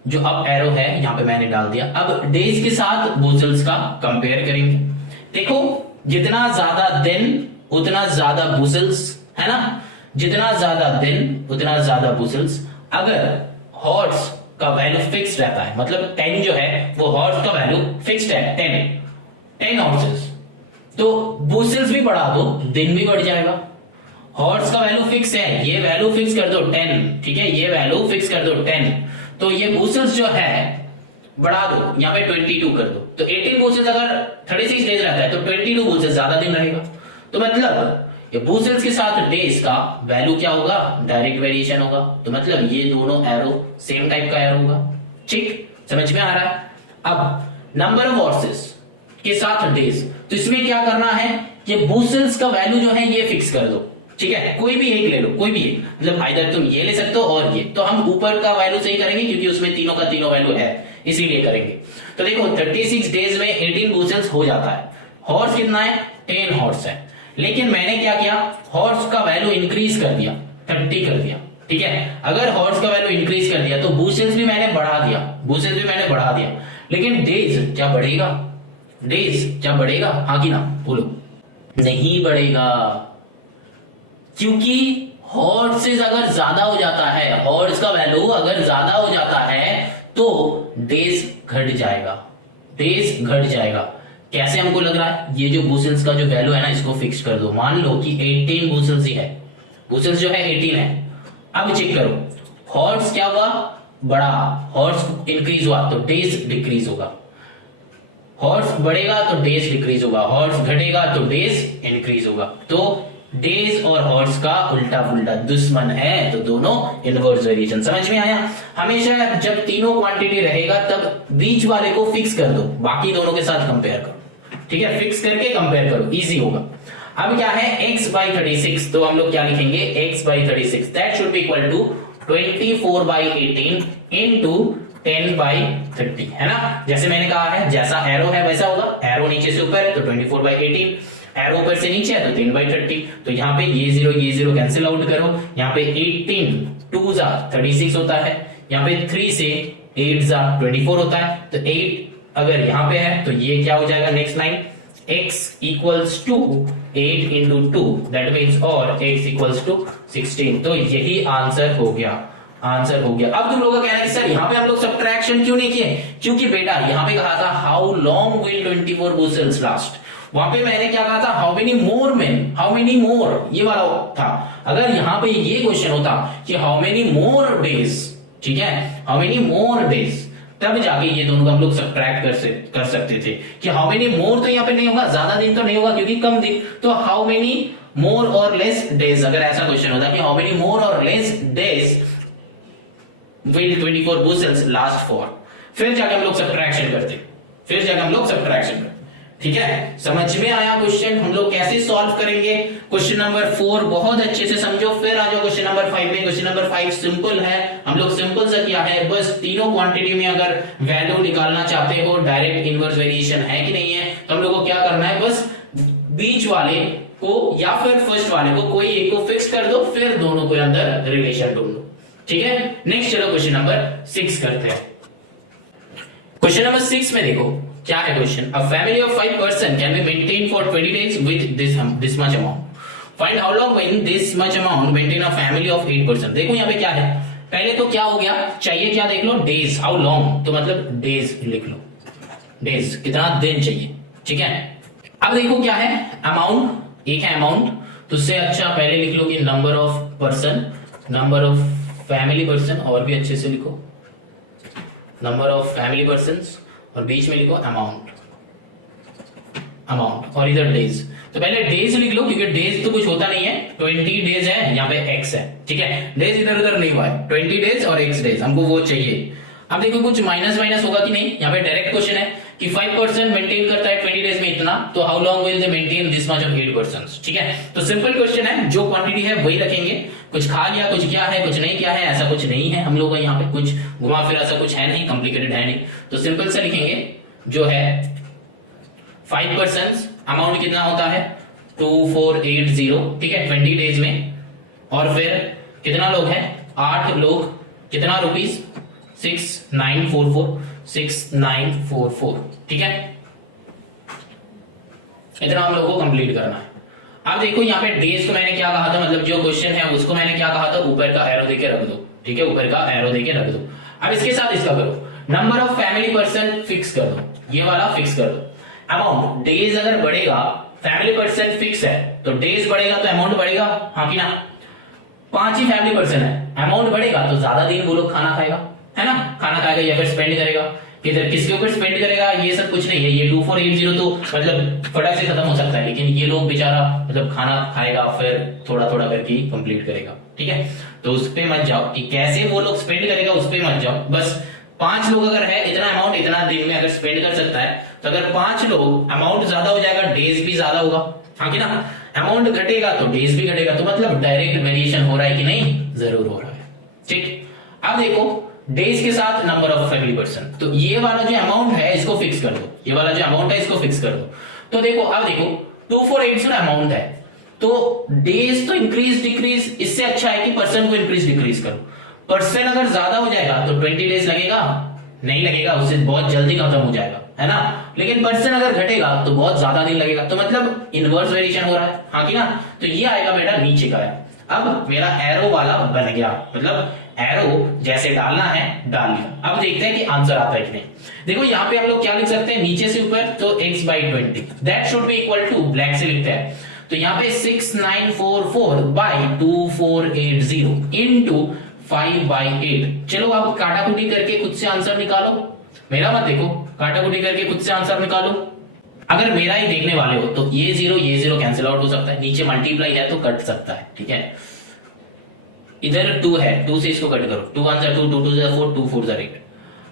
जो अप एरो है यहाँ पे मैंने डाल दिया। अब डेज के साथ बुशल्स का कंपेयर करेंगे। देखो जितना ज्यादा दिन उतना ज्यादा बुशल्स, है ना, जितना ज्यादा दिन उतना ज्यादा बुशल्स। अगर हॉर्स का वैल्यू फिक्स रहता है, मतलब 10 जो है वो हॉर्स का वैल्यू फिक्स्ड है, 10 हॉर्सेस, तो बुशल्स भी बढ़ा दो, दिन भी बढ़ जाएगा। हॉर्स का वैल्यू फिक्स है, ये वैल्यू फिक्स कर दो 10, ठीक है, ये वैल्यू फिक्स कर दो 10, तो ये बुशल्स जो है बढ़ा दो, यहाँ पे 22 कर दो, तो 18 बुशल्स अगर 36 डेज रहता है तो 22 बुशल्स ज्यादा दिन रहेगा। तो मतलब ये बुशल्स के साथ डेज का वैल्यू क्या होगा, डायरेक्ट वेरिएशन होगा, तो मतलब ये दोनों एरो सेम टाइप का एरो होगा। ठीक, समझ में आ रहा है? अब नंबर ऑफ हॉर्सेस के साथ डेज, तो इसमें क्या करना है, ये बुशल्स का वैल्यू जो है ये फिक्स कर दो। ठीक है, कोई भी एक ले लो, कोई भी एक, मतलब आइदर तुम ये ले सकते हो और ये, तो हम ऊपर का वैल्यू सही करेंगे क्योंकि उसमें तीनों का तीनों वैल्यू है, इसीलिए करेंगे। तो देखो 36 डेज में 18 बुशल्स हो जाता है। हॉर्स कितना है, 10 हॉर्स है, लेकिन मैंने क्या किया, हॉर्स का वैल्यू इंक्रीज कर दिया, 30 कर दिया। ठीक है, अगर हॉर्स का वैल्यू इंक्रीज कर दिया तो बुशल्स भी मैंने बढ़ा दिया, बुशल्स भी मैंने बढ़ा दिया, लेकिन डेज क्या बढ़ेगा, डेज क्या बढ़ेगा, हाँ कि ना, बोलो। नहीं बढ़ेगा, क्योंकि हॉर्सेस अगर ज्यादा हो जाता है, हॉर्स का वैल्यू अगर ज्यादा हो जाता है तो डेज घट जाएगा, डेज घट जाएगा। कैसे हमको लग रहा है, ये जो बुशल्स का जो वैल्यू है ना, इसको फिक्स कर दो, मान लो कि 18 बुशल्स ही है, बुशल्स जो है 18 है। अब चेक करो, हॉर्स क्या हुआ, बढ़ा, हॉर्स इंक्रीज हुआ तो डेज डिक्रीज होगा, हॉर्स बढ़ेगा तो डेज डिक्रीज होगा, हॉर्स घटेगा तो डेज इंक्रीज होगा। तो डेज और हॉर्स का उल्टा पुल्टा दुश्मन है, तो दोनों इनवर्स वेरिएशन। समझ में आया? हमेशा जब तीनों क्वांटिटी रहेगा तब बीच वाले को फिक्स कर दो, बाकी दोनों के साथ कंपेयर करो। ठीक है, फिक्स करके कंपेयर करो, इजी होगा। अब क्या है, x/36, तो हम लोग क्या लिखेंगे, x/36 that should be equal to 24/18 into 10/30, है ना। जैसे मैंने कहा है, जैसा एरो है वैसा होगा, एरो नीचे से ऊपर है तो 24/18, एरो ऊपर से नीचे है तो 10/30, तो यहाँ पे ये जीरो कैंसिल आउट करो, यहाँ पे 18 2 जा 36 होता है, यहाँ पे 3 से 8 जा 24 होता है, तो 8 अगर यहाँ पे है तो ये क्या हो जाएगा, next line x equals to 8 into 2 that means और x equals to 16। तो यही आंसर हो गया, आंसर हो गया। अब तुम लोगों का कहना है कि सर यहाँ पे हम लोग सब्ट्रैक्शन क्यों नहीं किए? क्योंकि बेटा यहाँ पे कहा था how long will 24 bushels last, वहां पे मैंने क्या कहा था? How many more man, how many मोर, ये वाला था। अगर यहाँ पे ये क्वेश्चन होता कि हाउ मेनी मोर डेज, ठीक है, हाउ मेनी मोर डेज, तब जाके ये दोनों को हम लोग सब्ट्रैक्ट कर सकते थे कि हाउ मेनी मोर तो यहाँ पे नहीं होगा, ज्यादा दिन तो नहीं होगा क्योंकि कम दिन, तो how many more or less days, अगर ऐसा क्वेश्चन होता कि how many more or less days will 24 bushels last for, फिर जाके हम लोग सब्ट्रैक्शन करते, फिर जाके हम लोग सब्ट्रैक्शन करते। ठीक है, समझ में आया क्वेश्चन? हम लोग कैसे सॉल्व करेंगे? क्वेश्चन नंबर 4 बहुत अच्छे से समझो, फिर आ जाओ क्वेश्चन नंबर 5 में। क्वेश्चन नंबर 5 सिंपल है, हम लोग सिंपल सा किया है, बस तीनों क्वांटिटी में अगर वैल्यू निकालना चाहते हो, डायरेक्ट इनवर्स वेरिएशन है कि नहीं है, तो हम लोग को क्या करना है, बस बीच वाले को या फिर फर्स्ट वाले को कोई एक को फिक्स कर दो, फिर दोनों के अंदर रिलेशन ढूंढ लो। ठीक है, नेक्स्ट चलो क्वेश्चन नंबर 6 करते हैं। क्वेश्चन नंबर 6 में देखो क्या है question, a family of 5 person can be maintain for 20 days with this much amount, find how long when this much amount maintain a family of 8 person. देखो यहाँ पे क्या है, पहले तो क्या हो गया, चाहिए क्या देख लो, डेज, हाउ लॉन्ग, तो मतलब डेज लिख लो, डेज कितना दिन चाहिए। ठीक है, अब देखो क्या है, अमाउंट, एक है अमाउंट, तो उससे अच्छा पहले लिख लो कि number of person, number of family person, और भी अच्छे से लिखो नंबर ऑफ फैमिली पर्सन्स, और बीच में लिखो अमाउंट, अमाउंट, और इधर डेज। तो पहले डेज लिख लो क्योंकि डेज तो कुछ होता नहीं है, 20 डेज है, यहाँ पे एक्स है। ठीक है, डेज इधर उधर नहीं हुआ है, 20 डेज और एक्स डेज हमको वो चाहिए। अब देखो कुछ माइनस माइनस होगा कि नहीं, यहाँ पे डायरेक्ट क्वेश्चन है कि 5% मेंटेन करता है 20 डेज में इतना, तो how long will they maintain this much of 8 persons. ठीक है, तो सिंपल क्वेश्चन है, जो क्वांटिटी है वही रखेंगे, कुछ खा लिया, कुछ क्या है, कुछ नहीं क्या है, ऐसा कुछ नहीं है हम लोग का यहाँ पे, कुछ घुमा फिरा ऐसा कुछ है नहीं, कॉम्प्लिकेटेड है नहीं, तो सिंपल सा लिखेंगे जो है 5 पर्सन्स, अमाउंट कितना होता है 2480, ठीक है, 20 डेज में, और फिर कितना लोग हैं 8 लोग, कितना रुपीस 6944, ठीक है, इतना हम लोगों को कंप्लीट करना है। अब देखो यहाँ पे डेज को मैंने क्या कहा था, मतलब जो क्वेश्चन है उसको मैंने क्या कहा था, ऊपर का एरो देके रख दो। ठीक है, ऊपर का एरो देके रख दो। अब इसके साथ इसका करो, number of family person fix कर दो, ये वाला फिक्स कर दो। अमाउंट, डेज अगर बढ़ेगा, फैमिली पर्सन फिक्स है तो डेज बढ़ेगा तो अमाउंट बढ़ेगा, हाँ कि ना, 5 ही फैमिली पर्सन है, अमाउंट बढ़ेगा तो ज्यादा दिन वो लोग खाना खाएगा, है ना, खाना खाएगा या फिर स्पेंड करेगा, किधर किसके ऊपर स्पेंड करेगा, ये सब कुछ नहीं है। ये 2480 तो मतलब फटाक से खत्म हो सकता है, लेकिन ये लोग बेचारा मतलब खाना खाएगा फिर थोड़ा थोड़ा करके कंप्लीट करेगा। ठीक है, तो उस पे मत जाओ कि कैसे वो लोग स्पेंड करेगा, उस पे मत जाओ, बस 5 लोग अगर है, इतना अमाउंट इतना दिन में अगर स्पेंड कर सकता है, तो अगर 5 लोग, अमाउंट ज्यादा हो जाएगा, डेज भी ज्यादा होगा, हाँ कि ना, अमाउंट घटेगा तो डेज भी घटेगा, तो मतलब डायरेक्ट वेरिएशन हो रहा है कि नहीं, जरूर हो रहा है। ठीक, अब देखो डेज के साथ नंबर ऑफ फैमिली पर्सन, तो ये वाला जो अमाउंट है इसको फिक्स कर दो, ये वाला जो अमाउंट है इसको फिक्स कर दो। तो देखो अब देखो 2480 अमाउंट है, तो डेज तो इंक्रीज डिक्रीज, इससे अच्छा है कि पर्सन को इंक्रीज डिक्रीज करो। पर्सन अगर ज्यादा हो जाएगा तो 20 डेज लगेगा, नहीं लगेगा, उससे बहुत जल्दी खत्म हो जाएगा, है ना, लेकिन पर्सन अगर घटेगा तो बहुत ज्यादा दिन लगेगा, तो मतलब इनवर्स वेरिएशन हो रहा है, हाँ कि ना, तो ये आएगा बेटा नीचे का है। अब मेरा एरो वाला बन गया, मतलब एरो जैसे डालना है डाल लिया। अब देखते हैं कि आंसर आता है कि नहीं। देखो यहाँ पे हम लोग क्या लिख सकते हैं, नीचे से ऊपर, तो x/20 that should be equal to, black से लिखते हैं, तो यहाँ पे 6944/2480 इनटू 5/8। चलो अब काटाकुटी करके खुद से आंसर निकालो, मेरा मत देखो, काटाकुटी करके खुद से आंसर निकालो। अगर मेरा ही देखने वाले हो तो ये जीरो कैंसिल आउट हो सकता है, नीचे मल्टीप्लाई है तो कट सकता है। ठीक है, इधर 2 है, 2 से इसको कट करो, 2 1 2 2 2 4 2 4 8।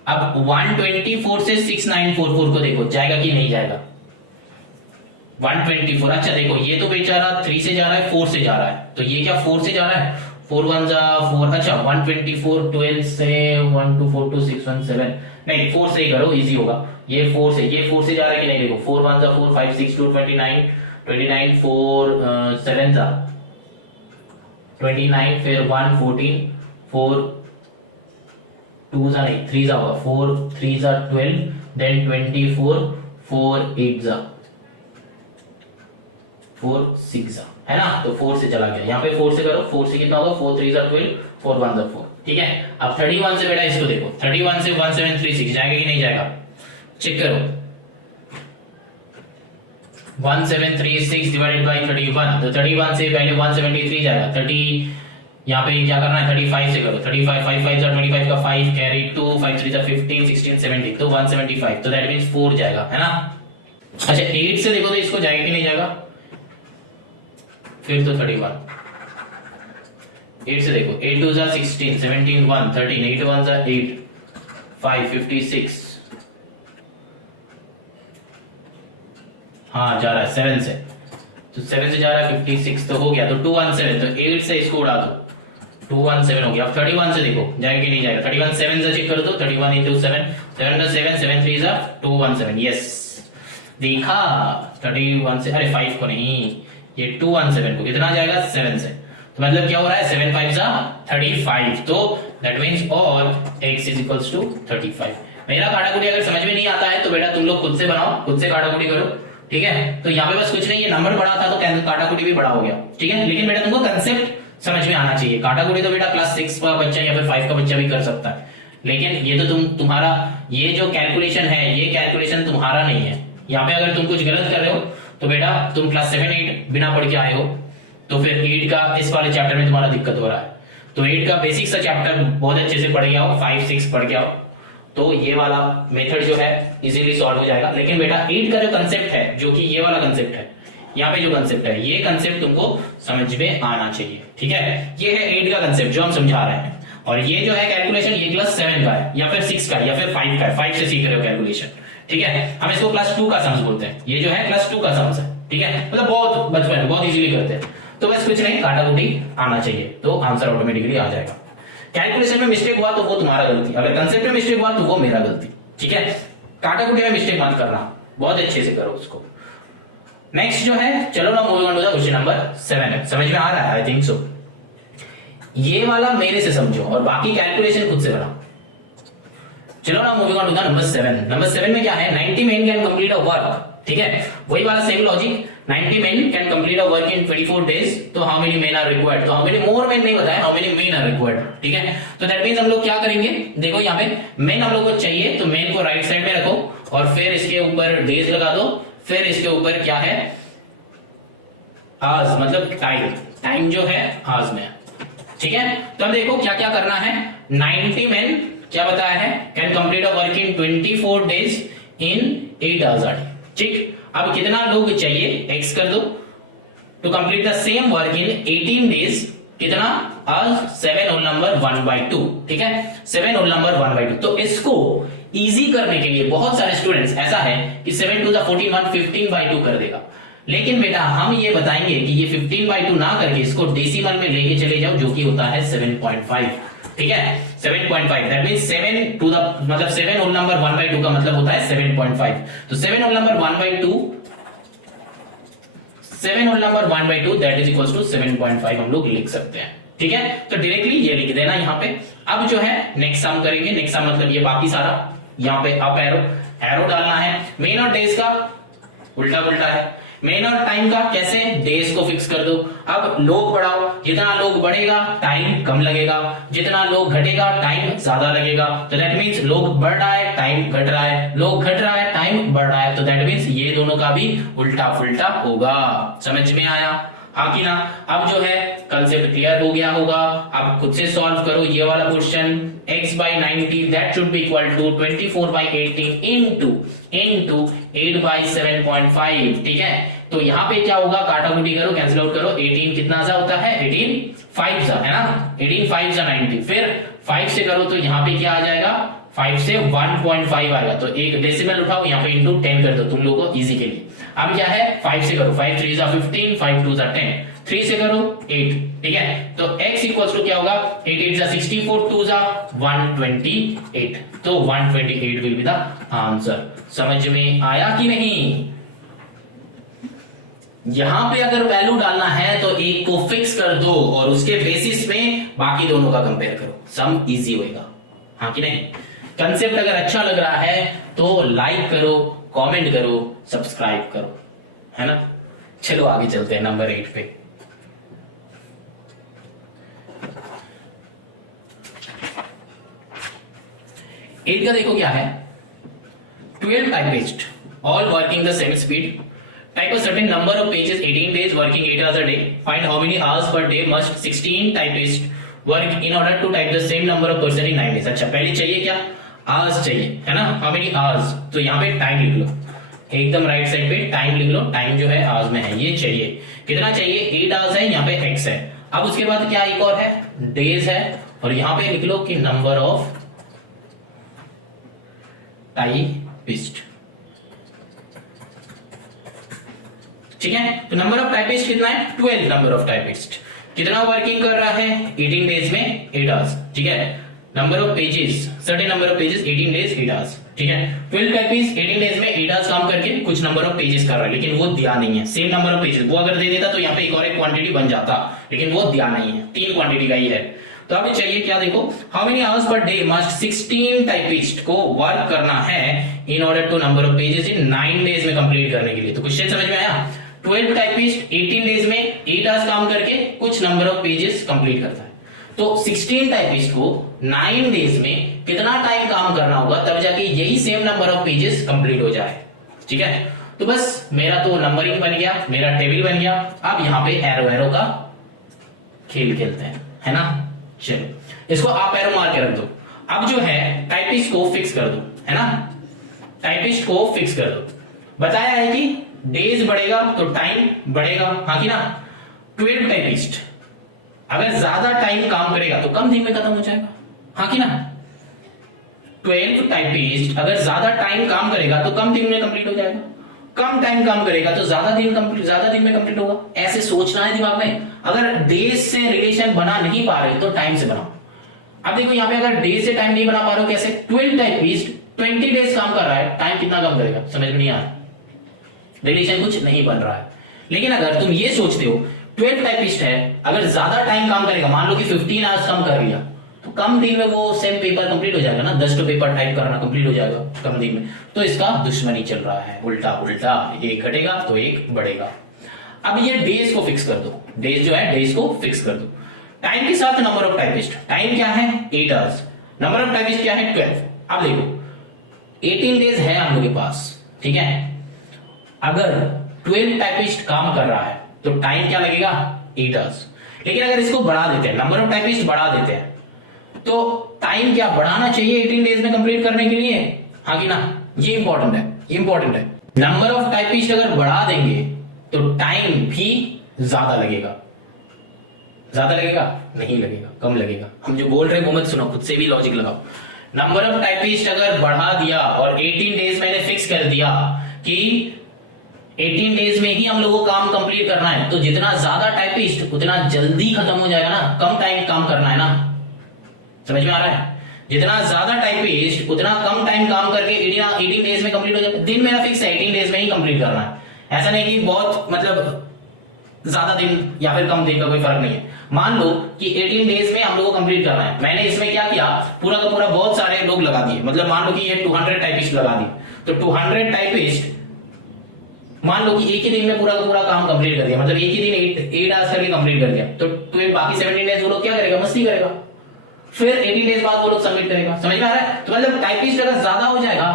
अब 124 से 6944 को देखो जाएगा कि नहीं जाएगा, 124। अच्छा देखो ये तो बेचारा 3 से जा रहा है, 4 से जा रहा है, तो ये क्या 4 से जा रहा है, 4 1 4। अच्छा 124 12 से 1 2 4 2 6 1 7, नहीं 4 से ही करो, इजी होगा। ये 4 से जा रहा है कि नहीं, देखो 4 1 4 5 6 2 29 29 4 7 29, फिर 1 14 4 2 नहीं 3 होगा, 4 3 12, देन 24 4 8 4 6 है ना, तो 4 से चला गया, यहाँ पे 4 से करो, 4 से कितना होगा, 4 3 12, 4 1 4, ठीक है। अब 31 से बेटा इसको देखो, 31 से 1736 जाएगा कि नहीं जाएगा, चेक करो। 1736 डिवाइडेड बाई 31, तो 31 से पहले 173 जाएगा, 30 यहाँ पे क्या करना है, 35 से करो, 35 5 5 25 का 5 कैरी 2 5 3 15 16 17, तो 175, तो दैट मींस 4 जाएगा, है ना। अच्छा 8 से देखो तो इसको जाएगा कि नहीं जाएगा, फिर तो 31, 8 से देखो, 8 2 16 17 1 13 8 1 8 5 56, हाँ जा रहा है 7 से, तो 7 से जा रहा है 56, तो हो गया, तो 217, तो 8 से इसको उड़ा दो, 217 हो गया। अब 31 से देखो जाएगा कि नहीं जाएगा, 31 7 से चेक कर दो, 31 into 7 7 7 7 3 217, यस देखा, 31 से, अरे 5 को नहीं, ये 217 को कितना जाएगा 7 से, तो मतलब क्या हो रहा है 7 5 35, तो दैट मींस और x is equals to 35। मेरा काटाकुटी अगर समझ में नहीं आता है तो बेटा तुम लोग खुद से बनाओ, खुद से काटाकुटी करो, ठीक है। तो यहाँ पे बस कुछ नहीं, ये नंबर बड़ा था तो काटाकुटी भी बड़ा हो गया, ठीक है। लेकिन बेटा तुमको कंसेप्ट समझ में आना चाहिए, काटाकुटी तो बेटा क्लास 6 का बच्चा या फिर 5 का बच्चा भी कर सकता है, लेकिन ये तो तुम्हारा ये जो कैलकुलेशन है, ये कैलकुलेशन तुम्हारा नहीं है। यहाँ पे अगर तुम कुछ गलत कर रहे हो तो बेटा तुम क्लास 7 8 बिना पढ़ के आए हो, तो फिर 8 का इस वाले चैप्टर में तुम्हारा दिक्कत हो रहा है, तो 8 का बेसिक सा चैप्टर बहुत अच्छे से पढ़ के आओ, 5 6 पढ़ के आओ, तो ये वाला मेथड जो है इजीली सॉल्व हो जाएगा। लेकिन बेटा 8 का जो कंसेप्ट है, जो कि ये वाला कंसेप्ट है, यहाँ पे जो कंसेप्ट है, ये कंसेप्ट तुमको समझ में आना चाहिए, ठीक है। ये है 8 का कंसेप्ट जो हम समझा रहे हैं, और ये जो है कैलकुलेशन, ये क्लास 7 का है या फिर 6 का या फिर 5 का है, 5 से सीख रहे हो कैलकुलेशन, ठीक है। हम इसको क्लास 2 का सम्स बोलते हैं, ये जो है क्लास 2 का सम्स है, ठीक है, मतलब बहुत बचपन में बहुत इजीली करते हैं। तो बस कुछ नहीं, काटाकुटी आना चाहिए तो आंसर ऑटोमेटिकली आ जाएगा। कैलकुलेशन में मिस्टेक हुआ तो वो तुम्हारा गलती, अगर कंसेप्ट में मिस्टेक हुआ तो वो मेरा गलती, ठीक है। काटाकुटी में मिस्टेक मत करना, बहुत अच्छे से करो उसको। नेक्स्ट जो है, चलो ना moving on to the question number 7, समझ में आ रहा है, आई थिंक सो। ये वाला मेरे से समझो और बाकी कैलकुलेशन खुद से बनाओ। चलो ना moving on to the number 7। Number 7 में क्या है, 90 men can complete a work, ठीक है, वही वाला same logic, 90 men can complete a work in 24 days, तो how many men are required, तो हाउ मेनी मोर मेन नहीं बताया, how many men are required, ठीक है। तो दैट मींस हम लोग क्या करेंगे, देखो यहाँ पे मेन हम लोग को चाहिए, तो मेन को राइट साइड में रखो और फिर इसके ऊपर डेज लगा दो, फिर इसके ऊपर क्या है, आज मतलब टाइम, टाइम जो है आज में, ठीक है। तो अब देखो क्या क्या करना है, 90 men क्या बताया है, can complete a work in 24 days in 8 hours, ठीक। अब कितना लोग चाहिए, x कर दो, to complete the same work in 18 days, कितना, आज 7 होल नंबर 1/2, ठीक है, 7 होल नंबर 1/2। तो इसको इजी करने के लिए बहुत सारे स्टूडेंट्स ऐसा है कि 7 2 14 15/2 कर देगा, लेकिन बेटा हम ये बताएंगे कि ये 15/2 ना करके इसको डेसिमल में लेके चले जाओ, जो कि होता है 7.5, ठीक है, 7.5, दैट मींस 7 टू द मतलब 7 होल नंबर 1/2 का मतलब होता है 7.5, तो 7 whole number 1/2, 7 whole number 1/2 that is equals to 7.5 हम लोग लिख सकते हैं, ठीक है। तो डायरेक्टली ये लिख देना यहाँ पे। अब जो है नेक्स्ट सम करेंगे, नेक्स्ट सम मतलब ये बाकी सारा, यहाँ पे अप एरो एरो डालना है। मेन और डेज का उल्टा उल्टा है, मेन और टाइम का कैसे, डेज को फिक्स कर दो। अब लोग बढ़ाओ, जितना लोग बढ़ेगा टाइम कम लगेगा, जितना लोग घटेगा टाइम ज्यादा लगेगा, तो दैट मींस लोग बढ़ रहा है टाइम घट रहा है, लोग घट रहा है टाइम बढ़ रहा है, तो दैट मींस ये दोनों का भी उल्टा फुल्टा होगा। समझ में आया, हाँ कि ना। अब जो है कंसेप्ट क्लियर हो गया होगा, अब खुद से सॉल्व करो ये वाला question, x/90 that should be equal to 24/18 into 8/7.5, ठीक है। तो यहाँ पे क्या होगा, काटाकुटी करो, कैंसिल आउट करो, 18 कितना सा होता है, 18 5 सा है ना, 18 5 सा 90, फिर 5 से करो तो यहाँ पे क्या आ जाएगा, 5 से 1.5 आएगा, तो एक डेसिमल उठाओ, यहाँ पे इंटू 10 कर दो तुम लोगों को इजी के लिए। अब क्या है, 5 से करो, 5 3 15, 5 2 10, 3 से करो 8, ठीक है। तो x इक्वल्स टू क्या होगा, 8 8 64, 2 128, तो 128 विल बी द आंसर। समझ में आया कि नहीं। यहां पे अगर वैल्यू डालना है तो एक को फिक्स कर दो और उसके बेसिस में बाकी दोनों का कंपेयर करो, सम इजी होएगा, हाँ कि नहीं। कंसेप्ट अगर अच्छा लग रहा है तो लाइक करो, कमेंट करो, सब्सक्राइब करो, है ना। चलो आगे चलते हैं नंबर 8 पे। एट का देखो क्या है, 12 typists all working the same speed, type a certain number of pages 18 days working 8 hours a day, find how many hours per day must 16 typists work in order to type the same number of person in 9 days। अच्छा पहले चाहिए क्या, hours चाहिए है ना, how many hours, तो यहाँ पे टाइम लिख लो, एकदम राइट साइड पे टाइम लिख लो, टाइम जो है hours में है, ये चाहिए कितना चाहिए 8 hours है, यहाँ पे x है। अब उसके बाद क्या एक और है days है, और यहाँ पे लिख लो कि नंबर ऑफ टाइपिस्ट, ठीक है। तो नंबर ऑफ टाइपिस्ट कितना है 12 नंबर ऑफ टाइपिस्ट, कितना वर्किंग कर रहा है 18 डेज में 8 आवर्स, ठीक है। Number of pages, certain number of pages 18 days 8 hours, ठीक है। 12 टाइपिस्ट 18 डेज में 8 आवर्स काम करके कुछ नंबर ऑफ पेजेस कर रहा है, लेकिन वो दिया नहीं है सेम नंबर ऑफ पेजेस, वो अगर दे देता तो यहाँ पे एक और एक क्वांटिटी बन जाता, लेकिन वो दिया नहीं है, 3 क्वांटिटी का ही है। तो अभी चाहिए क्या, देखो how many hours per day must 16 typist को वर्क करना है in order to number of pages in 9 days में कंप्लीट करने के लिए। तो क्वेश्चन समझ में आया, 12 टाइपिस्ट 18 डेज में 8 आवर्स काम करके कुछ नंबर ऑफ पेजेस कंप्लीट करता है, तो 16 टाइपिस्ट को 9 डेज में कितना टाइम काम करना होगा तब जाके यही same number of pages complete हो जाए, ठीक है। तो बस मेरा तो नंबरिंग बन गया, मेरा टेबल बन गया। अब यहाँ पे एरो एरो का खेल खेलते हैं, है ना। चलो इसको आप एरो मार के रख दो। अब जो है टाइपिस्ट को फिक्स कर दो, है ना, टाइपिस्ट को फिक्स कर दो। बताया है कि डेज बढ़ेगा तो टाइम बढ़ेगा, हाँ कि ना। 12 टाइपिस्ट अगर ज्यादा टाइम काम करेगा तो कम दिन में खत्म हो जाएगा, हाँ कि ना। 12 टाइपिस्ट अगर ज्यादा टाइम काम करेगा तो कम दिन में कंप्लीट हो जाएगा, कम टाइम काम करेगा तो ज्यादा दिन में कंप्लीट होगा। ऐसे सोचना है दिमाग में। अगर डेज से रिलेशन बना नहीं पा रहे तो टाइम से बनाओ। अब देखो यहाँ पे अगर डेज से टाइम नहीं बना पा रहे हो कैसे, 12 टाइपिस्ट 20 डेज काम कर रहा है, टाइम कितना कम करेगा, समझ में नहीं आ रहा, रिलेशन कुछ नहीं बन रहा है। लेकिन अगर तुम ये सोचते हो 12 टाइपिस्ट है, अगर ज्यादा टाइम काम करेगा, मान लो कि 15 आवर्स काम कर लिया, तो कम दिन में वो सेम पेपर कंप्लीट हो जाएगा ना, 10 पेपर टाइप करना कंप्लीट हो जाएगा कम दिन में। तो इसका दुश्मनी चल रहा है, उल्टा उल्टा, एक घटेगा तो एक बढ़ेगा। अब ये डेज को फिक्स कर दो, डेज जो है डेज को फिक्स कर दो। टाइम के साथ नंबर ऑफ टाइपिस्ट, टाइम क्या है 8 आवर्स, नंबर ऑफ टाइपिस्ट क्या है 12। अब देखो 18 डेज है हम लोग के पास, ठीक है। अगर 12 टाइपिस्ट काम कर रहा है तो टाइम क्या लगेगा 8 आवर्स। लेकिन अगर इसको बढ़ा देते हैं, नंबर ऑफ टाइपिस्ट बढ़ा देते हैं, तो टाइम क्या बढ़ाना चाहिए 18 डेज में कंप्लीट करने के लिए, हाँ कि ना। ये इंपॉर्टेंट है, इंपॉर्टेंट है। नंबर ऑफ टाइपिस्ट अगर बढ़ा देंगे तो टाइम भी ज्यादा लगेगा, ज्यादा लगेगा नहीं लगेगा, कम लगेगा। हम जो बोल रहे हैं वो मत सुनो, खुद से भी लॉजिक लगाओ। नंबर ऑफ टाइपिस्ट अगर बढ़ा दिया और 18 डेज मैंने फिक्स कर दिया कि 18 डेज में ही हम लोगों को काम कंप्लीट करना है, तो जितना ज्यादा टाइपिस्ट उतना जल्दी खत्म हो जाएगा ना, कम टाइम काम करना है ना, समझ में आ रहा है। जितना ज्यादा टाइपिस्ट उतना कम टाइम काम करके 18 डेज में कंप्लीट हो जाएगा। दिन मेरा फिक्स है 18 डेज में ही कंप्लीट करना है, ऐसा नहीं कि बहुत मतलब ज्यादा दिन या फिर कम दिन का कोई फर्क नहीं है। मान लो कि 18 डेज में हम लोगों को कंप्लीट करना है, मैंने इसमें क्या किया, पूरा का पूरा बहुत सारे लोग लगा दिए, मतलब मान लो कि ये 200 टाइपिस्ट लगा दिए, तो 200 टाइपिस्ट मान लो कि एक ही दिन में पूरा का पूरा काम कंप्लीट कर दिया, मतलब एक ही दिन 8 आवर्स करके कंप्लीट कर दिया, तो बाकी 17 डेज वो लोग क्या करेगा, मस्ती करेगा, फिर 18 डेज बाद वो लोग सबमिट करेगा, समझ में आ रहा है। तो मतलब टाइपिस्ट अगर ज्यादा हो जाएगा,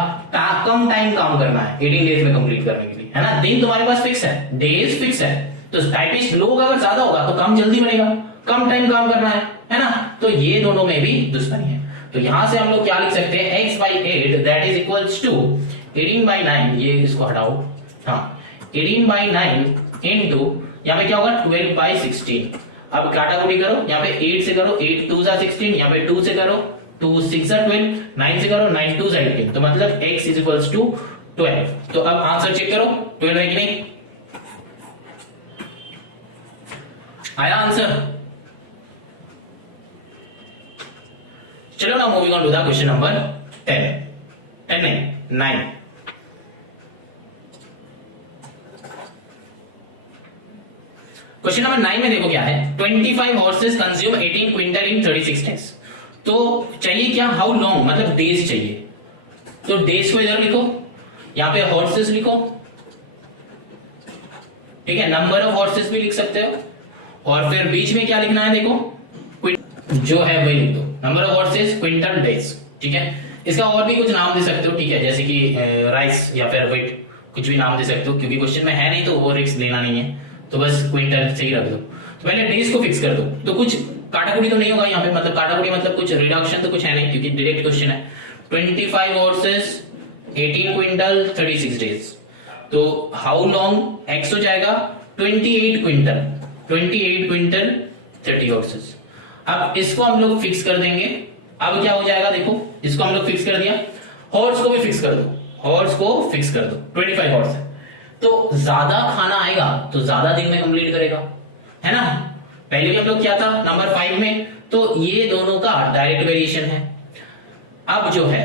कम टाइम काम करना है 18 डेज में कंप्लीट करने के लिए, है ना। दिन तुम्हारे पास फिक्स है, डेज फिक्स है, तो टाइपिस्ट लोग अगर ज्यादा होगा तो काम जल्दी बनेगा, कम टाइम काम करना है ना। तो ये दोनों में भी दुश्मनी है। तो यहां से हम लोग क्या लिख सकते हैं, x/8 that is equals to 18/9, ये इसको हटाओ, हाँ 18/9 इनटू यहाँ पे क्या होगा 12/16। अब काटाकुटी करो, यहाँ पे 8 से करो, 8 2 जा 16, यहाँ पे 2 से करो, 2 6 जा 12, 9 से करो, 9 2 जा 18, तो मतलब x इज इक्वल्स टू 12। तो अब आंसर चेक करो 12 है कि नहीं, आया आंसर। चलो ना moving on to the question number 10 नहीं 9। क्वेश्चन नंबर 9 में देखो क्या है, 25 हॉर्सेस कंज्यूम 18 क्विंटल इन 36 डेज। तो चाहिए क्या, हाउ लॉन्ग, मतलब डेज चाहिए। तो डेज को इधर लिखो, यहां पे हॉर्सेस लिखो, ठीक है, नंबर ऑफ हॉर्सेस भी लिख सकते हो, और फिर बीच में क्या लिखना है देखो, जो है वही लिख दो, number of horses quintal days. ठीक है, इसका और भी कुछ नाम दे सकते हो, ठीक है, जैसे कि राइस या फिर वेट, कुछ भी नाम दे सकते हो, क्योंकि क्वेश्चन में है नहीं तो वो रिस्क लेना नहीं है, तो बस क्विंटल से ही रख दो। तो पहले डेज को फिक्स कर दो, तो कुछ काटाकुटी तो नहीं होगा यहाँ पे, मतलब काटाकुटी मतलब कुछ रिडक्शन तो कुछ है नहीं, क्योंकि डायरेक्ट क्वेश्चन है। 25 हॉर्सेस 18 क्विंटल 36 डेज, तो हाउ लॉन्ग, एक्स हो जाएगा 28 क्विंटल 30 हॉर्सेस। अब इसको हम लोग फिक्स कर देंगे। अब क्या हो जाएगा देखो, इसको हम लोग फिक्स कर दिया, हॉर्स को भी फिक्स कर दो, हॉर्स को फिक्स कर दो, 25 हॉर्स है, तो ज्यादा खाना आएगा तो ज्यादा दिन में कंप्लीट करेगा, है ना। पहले भी हम लोग क्या था नंबर 5 में, तो ये दोनों का डायरेक्ट वेरिएशन है। अब जो है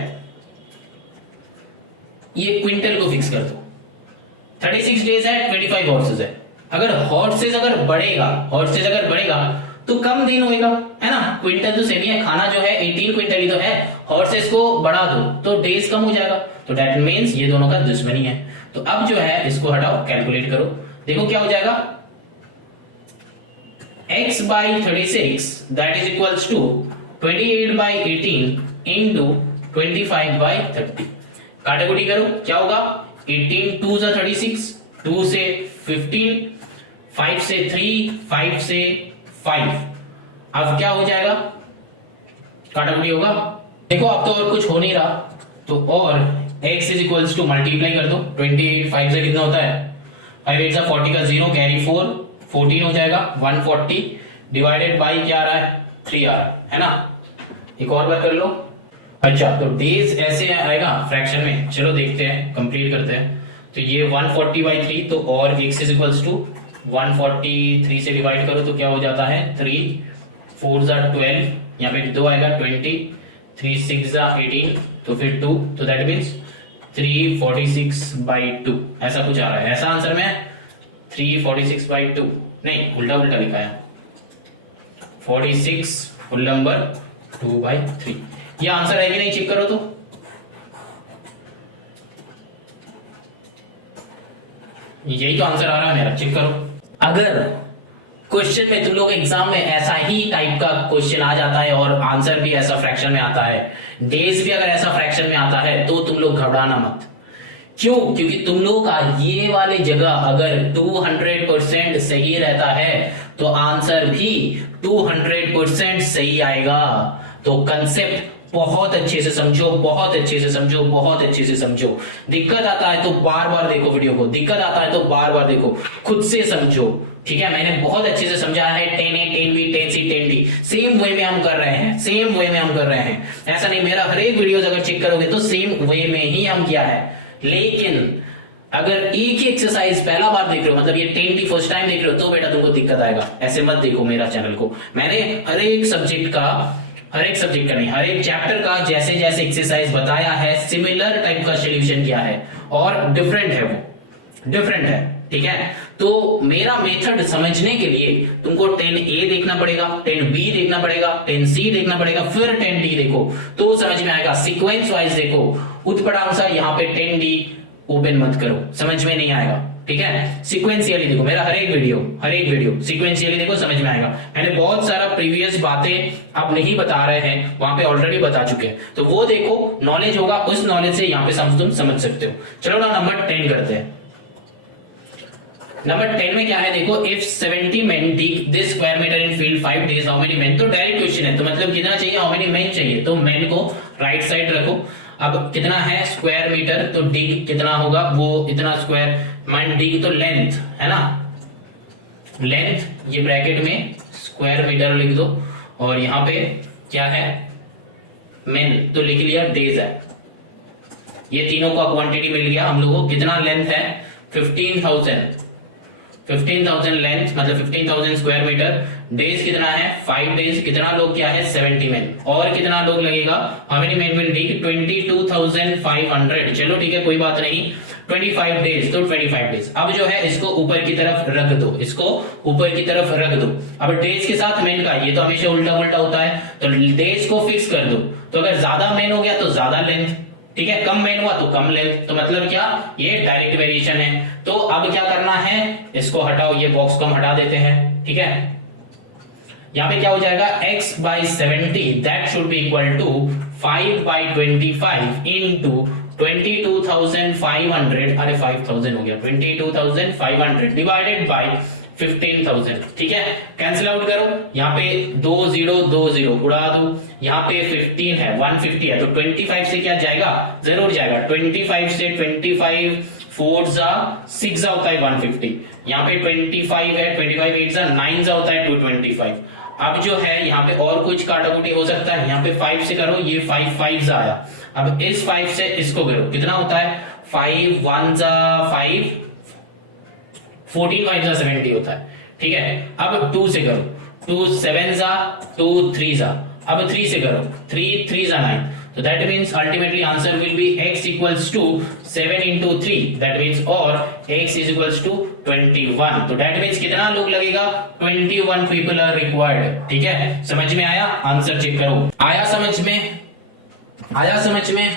ये क्विंटल को फिक्स कर दो, 36 डेज है, 25 हॉर्सेस है। अगर हॉर्सेस अगर बढ़ेगा तो कम दिन होएगा, है ना। क्विंटल तो सेम ही है, खाना जो है 18 क्विंटल ही तो है, हॉर्सेस को बढ़ा दो तो डेज कम हो जाएगा, तो दैट मींस ये दोनों का दुश्मनी है। तो अब जो है इसको हटाओ, कैलकुलेट करो, देखो क्या हो जाएगा, x by 36 that is equals to 28 by 18 into 25 by 30। काटाकुटी करो, क्या होगा, 18 2 जा 36, 2 से 15, 5 से 3, 5 से 5। अब क्या हो जाएगा, काटाकुटी होगा, देखो अब तो और कुछ हो नहीं रहा, तो और x is equals to multiply कर दो, 28 5 से कितना होता है, 5 8 जा 40 का 0 कैरी 4 14 हो जाएगा, 140 डिवाइडेड बाई क्या आ रहा है, 3 आ रहा है ना। एक और बार कर लो। अच्छा, तो डेज ऐसे आएगा फ्रैक्शन में, चलो देखते हैं, कंप्लीट करते हैं। तो ये 140 बाई 3, तो और x इज इक्वल्स टू 143 से डिवाइड करो तो क्या हो जाता है, 3 4 जा 12, यहाँ पे 2 आएगा 20, 3 6 जा 18, तो फिर 2, तो दैट मीन्स 346 बाई 2, ऐसा कुछ आ रहा है। ऐसा आंसर में 346 बाई 2 नहीं, उल्टा उल्टा लिखा है, 46 होल नंबर 2 बाई 3। ये आंसर है कि नहीं, चेक करो तो। यही तो आंसर आ रहा है मेरा, चेक करो। अगर क्वेश्चन में तुम लोग एग्जाम में ऐसा ही टाइप का क्वेश्चन आ जाता है और आंसर भी ऐसा फ्रैक्शन में आता है, डेज भी अगर ऐसा फ्रैक्शन में आता है, तो तुम लोग घबराना मत। क्यों? क्योंकि तुम लोग का ये वाले जगह अगर 200% सही रहता है तो आंसर भी 200% सही आएगा। तो कंसेप्ट बहुत अच्छे से समझो, बहुत अच्छे से समझो, बहुत अच्छे से समझो। दिक्कत आता है तो बार बार देखो वीडियो को, दिक्कत आता है तो बार बार देखो, खुद से समझो, ठीक है। मैंने बहुत अच्छे से समझाया है, 10A 10B 10C 10D same way में हम कर रहे हैं, सेम वे में हम कर रहे हैं। ऐसा नहीं, मेरा हर एक वीडियो अगर चेक करोगे तो सेम वे में ही हम किया है। लेकिन अगर एक ही एक्सरसाइज पहला बार देख रहे हो, मतलब ये 10D फर्स्ट टाइम देख रहे हो, तो बेटा तुमको दिक्कत आएगा। ऐसे मत देखो मेरा चैनल को। मैंने हर एक सब्जेक्ट का नहीं, हर एक चैप्टर का जैसे जैसे एक्सरसाइज बताया है, सिमिलर टाइप का सॉल्यूशन किया है, और डिफरेंट है, वो डिफरेंट है, ठीक है। तो मेरा मेथड समझने के लिए तुमको 10A देखना पड़ेगा, 10B देखना पड़ेगा, 10C देखना पड़ेगा, फिर 10D देखो तो समझ में आएगा। सीक्वेंस वाइज देखो, उत्पटांशा यहाँ पे 10D ओपन मत करो, समझ में नहीं आएगा, ठीक है। सीक्वेंशियली देखो, मेरा हर एक वीडियो सीक्वेंशियली देखो, समझ में आएगा। मैंने बहुत सारा प्रीवियस बातें अब नहीं बता रहे हैं, वहां पे ऑलरेडी बता चुके हैं, तो वो देखो, नॉलेज होगा, उस नॉलेज से यहाँ पे तुम समझ सकते हो। चलो ना नंबर 10 करते हैं। नंबर 10 में क्या है देखो, if 70 men dig this square meter in field 5 days, how many men? तो डायरेक्ट क्वेश्चन है, तो मतलब कितना चाहिए, हाउ मेनी men चाहिए, तो men को राइट साइड रखो। अब कितना है स्क्वायर मीटर, तो डिग कितना होगा, वो इतना स्क्वायर, मन डिग तो लेंथ है ना, लेंथ ये ब्रैकेट में स्क्वायर मीटर लिख दो, और यहाँ पे क्या है मेन, तो लिख लिया डेज है। ये तीनों का क्वांटिटी मिल गया हम लोगों को। कितना लेंथ है, 15,000 लेंथ, मतलब 15,000 स्क्वायर मीटर। डेज कितना है, 5 डेज। कितना लोग क्या है, 70 मैन। और कितना लोग लगेगा, how many man will take, 22,500। चलो ठीक है, कोई बात नहीं, 25 डेज, तो 25 डेज। अब जो है इसको ऊपर की तरफ रख दो, इसको ऊपर की तरफ रख दो। अब डेज के साथ मैन का, ये तो हमेशा उल्टा उल्टा होता है, तो डेज को फिक्स कर दो। तो अगर ज्यादा मैन हो गया तो ज्यादा लेंथ, ठीक है, कम मैन हुआ तो कम लेंथ, तो मतलब क्या, ये डायरेक्ट वेरिएशन है। तो अब क्या करना है, इसको हटाओ, ये बॉक्स को हम हटा देते हैं, ठीक है। यहाँ पे क्या हो जाएगा, x by 70 that should be equal to 5/25 into 22,500, अरे 5,000 हो गया, 22,500 डिवाइडेड बाई 15,000, ठीक है। कैंसिल आउट करो, यहाँ पे 2 0 2 0 उड़ा दो, यहाँ पे 15 है, 150 है, तो 25 से क्या जाएगा, जरूर जाएगा, 25 से 25 4 जा 6 जा होता है 150, यहाँ पे 25 है, 25 8 जा 9 जा होता है 225। अब जो है यहाँ पे और कुछ काटाकुटी हो सकता है, यहाँ पे 5 से करो, ये 5 5 जा आया, अब इस 5 से इसको करो, कितना होता है, 5 1 जा 5, 14 5 जा 70 होता है, ठीक है। अब 2 से करो, 2 7 जा 2 3 जा, अब 3 से करो, 3 3 जा 9, so that means ultimately answer will be x equals to 7 into 3, that means or x is equals to 21, तो that means कितना लोग लगेगा, 21 people are required, ठीक है। समझ में आया, आंसर चेक करो, आया समझ में, आया समझ में।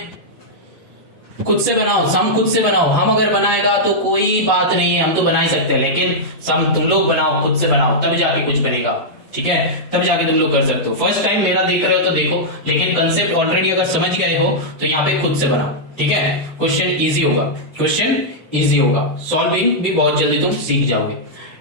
खुद से बनाओ, सम खुद से बनाओ, हम अगर बनाएगा तो कोई बात नहीं है, हम तो बना ही सकते हैं, लेकिन सम तुम लोग बनाओ, खुद से बनाओ, तब जाके कुछ बनेगा, ठीक है, तब जाके तुम लोग कर सकते हो। फर्स्ट टाइम मेरा देख रहे हो तो देखो, लेकिन कंसेप्ट ऑलरेडी अगर समझ गए हो तो यहाँ पे खुद से बनाओ, ठीक है। क्वेश्चन इजी होगा, क्वेश्चन इजी होगा, सॉल्विंग भी बहुत जल्दी तुम सीख जाओगे।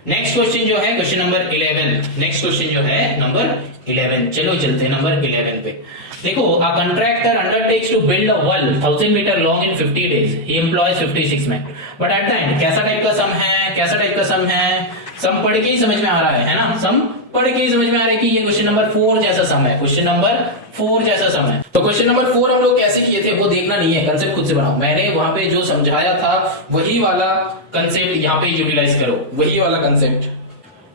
नेक्स्ट क्वेश्चन जो है क्वेश्चन नंबर 11, नेक्स्ट क्वेश्चन जो है नंबर 11, चलो चलते हैं नंबर 11 पे। देखो, a contractor undertakes to build a wall 1000 meter long in 50 days. He employs 56 men. But at the end, कैसा टाइप का सम है, कैसा टाइप का सम है, सम पढ़ के ही समझ में आ रहा है ना, सम पढ़ के ही समझ में आ रहा है कि ये क्वेश्चन नंबर 4 जैसा सम है, क्वेश्चन नंबर 4 जैसा सम है। तो क्वेश्चन नंबर 4 हम लोग कैसे किए थे वो देखना नहीं है, कंसेप्ट खुद से बनाओ, मैंने वहां पे जो समझाया था वही वाला कंसेप्ट यहाँ पे यूटिलाइज करो, वही वाला कंसेप्ट।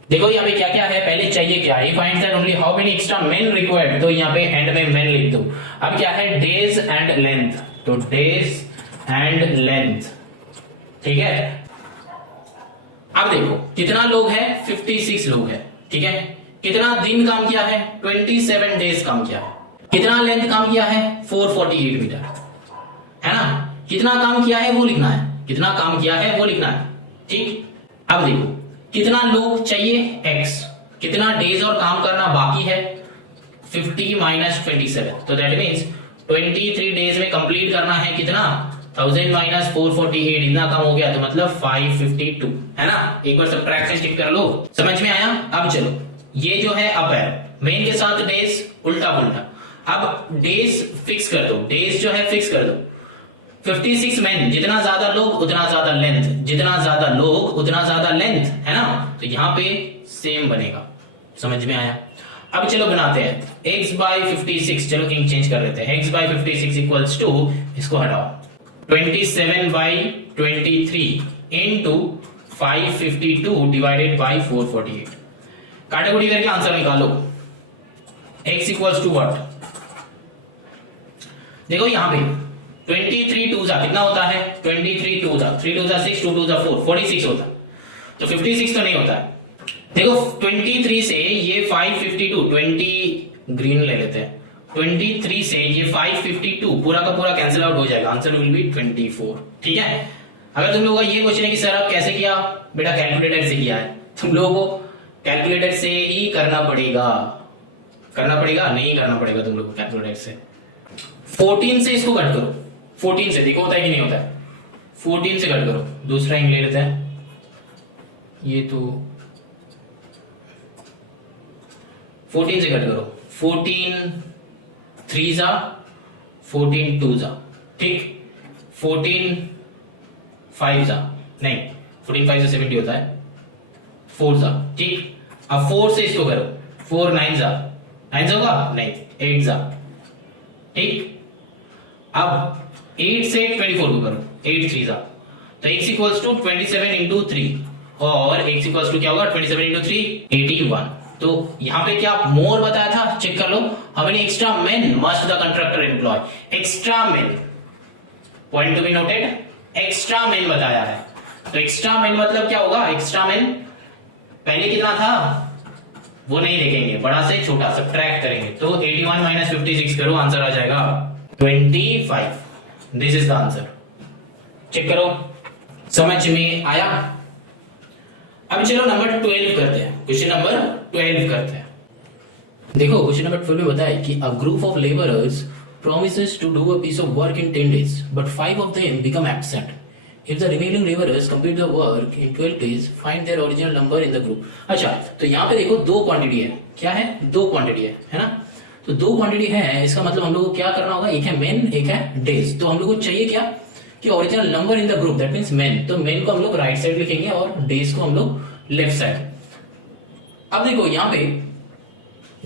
देखो यहाँ पे क्या क्या है, पहले चाहिए क्या, he finds that only how many extra main required, तो यहाँ पे एंड में मेन लिख दो। अब क्या है, डेज एंड लेंथ, तो डेज एंड लेंथ, ठीक है। अब देखो कितना लोग है, 56 लोग है, ठीक है। कितना दिन काम किया है, 27 डेज काम किया है। कितना लेंथ काम किया है, 448 मीटर, है ना। कितना काम किया है वो लिखना है, कितना काम किया है वो लिखना है, ठीक। अब देखो कितना लोग चाहिए, x, कितना डेज और काम करना बाकी है, 50 माइनस 27, तो दैट मींस 23 डेज में कंप्लीट करना है, कितना, 1000 माइनस 448, इतना काम हो गया, तो मतलब 552, है ना। एक बार सब्ट्रैक्शन चेक कर लो, समझ में आया। अब चलो, ये जो है अप है, मेन के साथ डेज उल्टा पुल्टा, अब डेज फिक्स कर दो, डेज जो है फिक्स कर दो, 56 मैन, जितना ज्यादा लोग उतना ज्यादा लेंथ, जितना ज्यादा लोग उतना ज्यादा लेंथ, है ना। तो यहाँ पे सेम बनेगा, समझ में आया। अब चलो बनाते हैं, x बाई 56, चलो इंक चेंज कर लेते हैं, x बाई 56 इक्वल्स टू, इसको हटाओ, 27 बाई 23 इंटू 552 डिवाइडेड बाई 448, काटाकुटी करके आंसर निकालो, x इक्वल्स टू व्हाट, देखो यहाँ पे 23 2 जा कितना होता है, 23 2 जा 3 2 जा 6 2 2 जा 4 46 होता, तो 56 तो नहीं होता है। देखो 23 से ये 552, 20 ग्रीन ले लेते हैं, 23 से ये 552 पूरा का पूरा कैंसिल आउट हो जाएगा, आंसर विल बी 24, ठीक है। अगर तुम लोगों का ये क्वेश्चन है कि सर आप कैसे किया, बेटा कैलकुलेटर से किया है, तुम लोगों को कैलकुलेटर से ही करना पड़ेगा, नहीं करना पड़ेगा तुम लोग को कैलकुलेटर से। 14 से इसको कट करो, 14 से देखो होता है कि नहीं होता है, 14 से कट करो, दूसरा इंक ले लेते हैं, ये तो 14 से कट करो, 14 3 जा 14 2 जा, ठीक, 14 5 जा, नहीं 14 5 से 70 होता है, 4 जा, ठीक। अब 4 से इसको करो, 4 9 जा, 9 होगा नहीं, 8 जा, ठीक। अब 8 से 24 को करो, 8 3 जा, तो x इक्वल्स टू 27 इंटू 3 और x इक्वल्स टू क्या होगा, 27 इंटू 3 81। तो यहाँ पे क्या मोर बताया था, चेक कर लो, how many extra men must the contractor employ, extra men, point to be noted, extra men बताया है, तो एक्स्ट्रा मेन मतलब क्या होगा, एक्स्ट्रा मेन पहले कितना था वो नहीं देखेंगे, बड़ा से छोटा सब्ट्रैक्ट करेंगे, तो 81 माइनस 56 करो, आंसर आ जाएगा 25। This is the answer. Check करो, समझ में आया? अब चलो नंबर 12 करते हैं, क्वेश्चन नंबर 12 करते हैं। देखो क्वेश्चन नंबर 12 में बताया कि a group of labourers promises to do a piece of work in 10 days, but 5 of them become absent. If the remaining laborers complete the work in 12 days, find their original number in the group. अच्छा, तो यहाँ पे देखो दो quantity है, क्या है? दो क्वांटिटी है ना? तो दो क्वांटिटी है, इसका मतलब हम लोग को क्या करना होगा? एक है मेन, एक है डेज। तो हम लोग को चाहिए क्या? कि original number in the group, that means main. तो मेन को हम लोग राइट साइड लिखेंगे और डेज को हम लोग लेफ्ट साइड। अब देखो यहाँ पे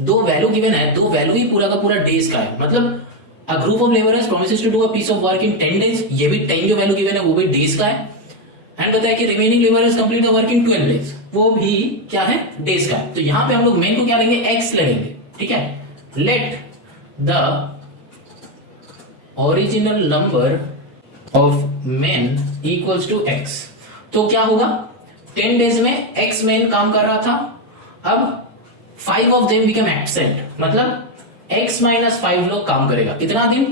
दो वैल्यू गिवन है, दो वैल्यू ही पूरा का पूरा डेज का है, मतलब A group of laborers promises to do a piece of work in 10 days, ये भी 10 जो वैल्यू गिवन है वो भी डेज का है। एंड बताया कि remaining labourers complete the work in 12 days, वो भी क्या है? डेज का है। तो यहां पे हम लोग मेन को क्या लेंगे? एक्स ले लेंगे, ठीक है? Let the original number of men equals to X. तो क्या होगा? 10 डेज में एक्स मेन काम कर रहा था, अब 5 ऑफ देम बिकम एब्सेंट, मतलब x माइनस 5 लोग काम करेगा कितना दिन?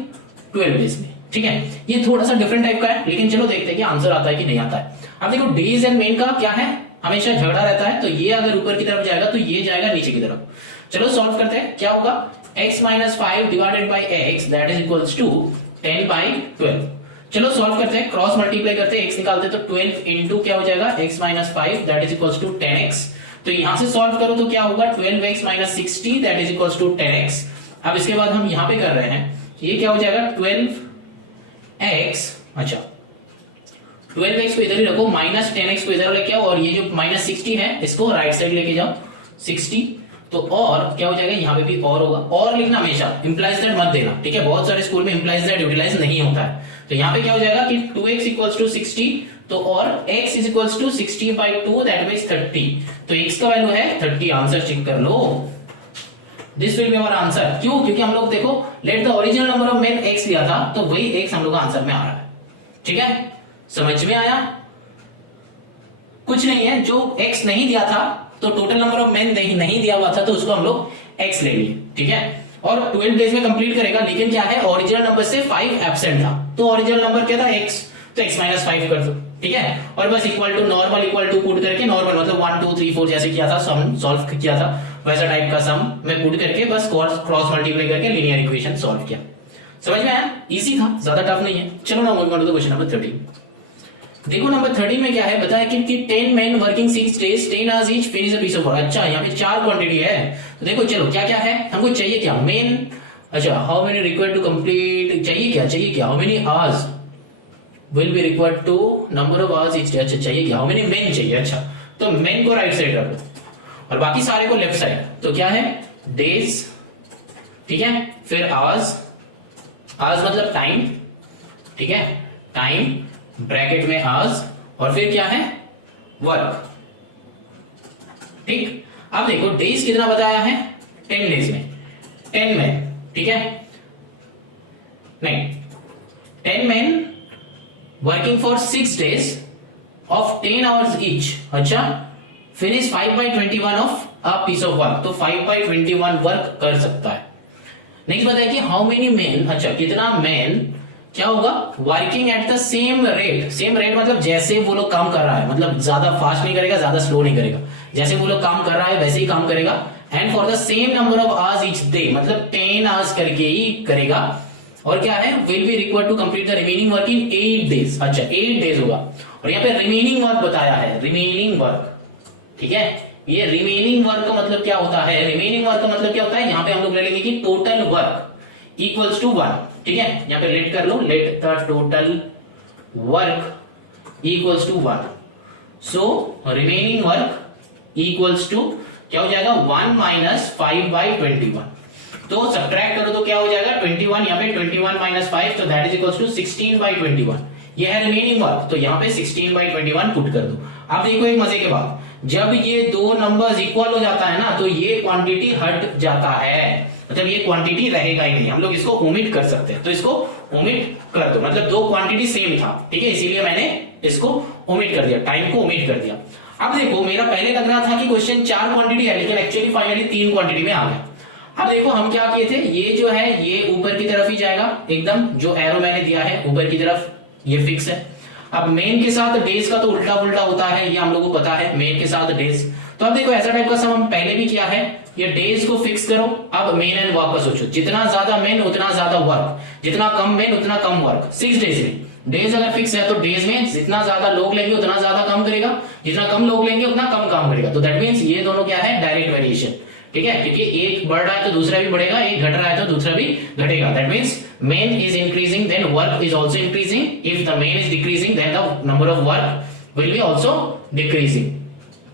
12 डेज में, ठीक है? ये थोड़ा सा डिफरेंट टाइप का है, लेकिन चलो देखते हैं कि आंसर आता है कि नहीं आता है। अब देखो डेज एंड मेन का क्या है? हमेशा झगड़ा रहता है, तो ये अगर ऊपर की तरफ जाएगा तो ये जाएगा नीचे की तरफ। चलो सॉल्व करते हैं, क्या होगा? x minus 5 divided by x that is equals to 10 by 12। चलो सॉल्व करते हैं, क्रॉस मल्टीप्लाई करते हैं, x निकालते हैं तो 12 इंटू क्या हो जाएगा? x minus 5 that is equals to 10x। तो यहां से सॉल्व करो तो क्या होगा? 12x minus 60 that is equals to 10x। अब इसके बाद हम यहां पे कर रहे हैं, ये क्या हो जाएगा? 12x, अच्छा 12x को इधर ही रखो, माइनस 10x को इधर लेके आओ, और ये जो माइनस 60 है इसको राइट साइड लेके जाओ 60। तो और क्या हो जाएगा? यहाँ पे भी और होगा, और लिखना हमेशा, इंप्लाइज दैट मत देना, ठीक है? बहुत सारे स्कूल में इंप्लाइज दैट यूटिलाइज नहीं होता है। तो यहाँ पे क्या हो जाएगा कि 2x इक्वल्स टू 60, तो और x is equals to 60 by 2 that means 30। तो x का वैल्यू है 30, आंसर चेक कर लो। This will be our answer. क्यों? क्योंकि हम लोग देखो let the original number of men x लिया था, तो वही x हम लोग का आंसर में आ रहा है, ठीक है? समझ में आया? कुछ नहीं है, जो x नहीं दिया था तो टोटल नंबर ऑफ मेन नहीं दिया हुआ था, तो उसको हम लोग x ले लिए, ठीक है? और 12 डेज में कंप्लीट करेगा, लेकिन क्या है? ओरिजिनल नंबर से 5 एब्सेंट था, तो ओरिजिनल नंबर क्या था? x, तो x माइनस 5 कर दो, ठीक है? और बस equal to normal equal to put करके, नॉर्मल मतलब 1 2 3 4 जैसे किया था, सम सॉल्व किया था वैसा टाइप का सम में पुट करके बस क्रॉस मल्टीप्लाई करके लीनियर इक्वेशन सॉल्व किया। समझ में आया? इजी था, ज्यादा टफ नहीं है। चलो ना move on to question number 13। देखो नंबर 13 में क्या है बताया कि 10 men working 6 days 10 hours each finish a piece of work। अच्छा यहाँ पे चार क्वांटिटी है, तो देखो चलो क्या क्या है, हमको चाहिए क्या? मेन, अच्छा how many required to complete, चाहिए क्या? How many hours will be required to number of hours each day. अच्छा चाहिए क्या? हाउ मेनी मेन चाहिए। अच्छा तो मेन को राइट साइड रखो और बाकी सारे को लेफ्ट साइड। तो क्या है? डेज, ठीक है? फिर आवर्स, आवर्स मतलब टाइम, ठीक है? टाइम ब्रैकेट में आवर्स, और फिर क्या है? वर्क, ठीक? अब देखो डेज कितना बताया है? 10 डेज में 10 मैन, ठीक है? नहीं, 10 man working for 6 days of 10 hours each। अच्छा finish 5/21 of a piece of work, तो 5/21 वर्क कर सकता है। नेक्स्ट बताया कि हाउ मेनी मैन, अच्छा कितना मैन क्या होगा? Working at the same rate, same rate मतलब जैसे वो लोग काम कर रहा है, मतलब ज्यादा फास्ट नहीं करेगा, ज्यादा स्लो नहीं करेगा, जैसे वो लोग काम कर रहा है वैसे ही काम करेगा। And for the same number of hours each day, मतलब 10 आवर्स करके ही करेगा। और क्या है? Will be required to complete the remaining work in 8 days। अच्छा 8 days होगा, और यहाँ पे रिमेनिंग वर्क बताया है, रिमेनिंग वर्क, ठीक है? ये रिमेनिंग वर्क का मतलब क्या होता है? रिमेनिंग वर्क का मतलब क्या होता है? यहाँ पे हम लोग ले लेंगे कि टोटल वर्क इक्वल्स टू 1, ठीक है? यहाँ पे लेट कर लो, let the total work equals to 1। So remaining work equals to क्या हो जाएगा? 1 माइनस 5/21। तो सब्ट्रैक्ट करो तो क्या हो जाएगा? 21, यहाँ पे 21 माइनस 5, तो दैट इज इक्वल्स टू 16/21। ये है रिमेनिंग वर्क, तो यहाँ पे 16/21 पुट कर दो। अब देखो एक मजे के बाद, जब ये दो नंबर्स इक्वल हो जाता है ना, तो ये क्वांटिटी हट जाता है, मतलब ये क्वांटिटी रहेगा ही नहीं, हम लोग इसको ओमिट कर सकते हैं। तो इसको ओमिट कर दो, मतलब दो क्वांटिटी सेम था, ठीक है? इसीलिए मैंने इसको ओमिट कर दिया, टाइम को ओमिट कर दिया। अब देखो मेरा पहले लग रहा था कि क्वेश्चन 4 क्वांटिटी है, लेकिन एक्चुअली फाइनली 3 क्वांटिटी में आ गया। अब देखो हम क्या किए थे, ये जो है ये ऊपर की तरफ ही जाएगा एकदम, जो एरो मैंने दिया है ऊपर की तरफ ये फिक्स है। अब मेन के साथ डेज का तो उल्टा उल्टा होता है, ये हम लोगों को पता है, मेन के साथ डेज। तो अब देखो ऐसा टाइप का सम हम पहले भी किया है, ये डेज को फिक्स करो, अब मेन एंड वर्क का सोचो, जितना ज्यादा मेन उतना ज्यादा वर्क, जितना कम मेन उतना कम वर्क। 6 डेज में डेज अगर फिक्स है तो डेज में जितना ज्यादा लोग लेंगे उतना ज्यादा काम करेगा, जितना कम लोग लेंगे उतना कम काम करेगा। तो दैट मींस ये दोनों क्या है, डायरेक्ट वेरिएशन, ठीक है, क्योंकि एक बढ़ रहा है तो दूसरा भी बढ़ेगा, एक घट रहा है तो दूसरा भी घटेगा। That means men is increasing then work is also increasing, if the men is decreasing then the number of work will be also decreasing,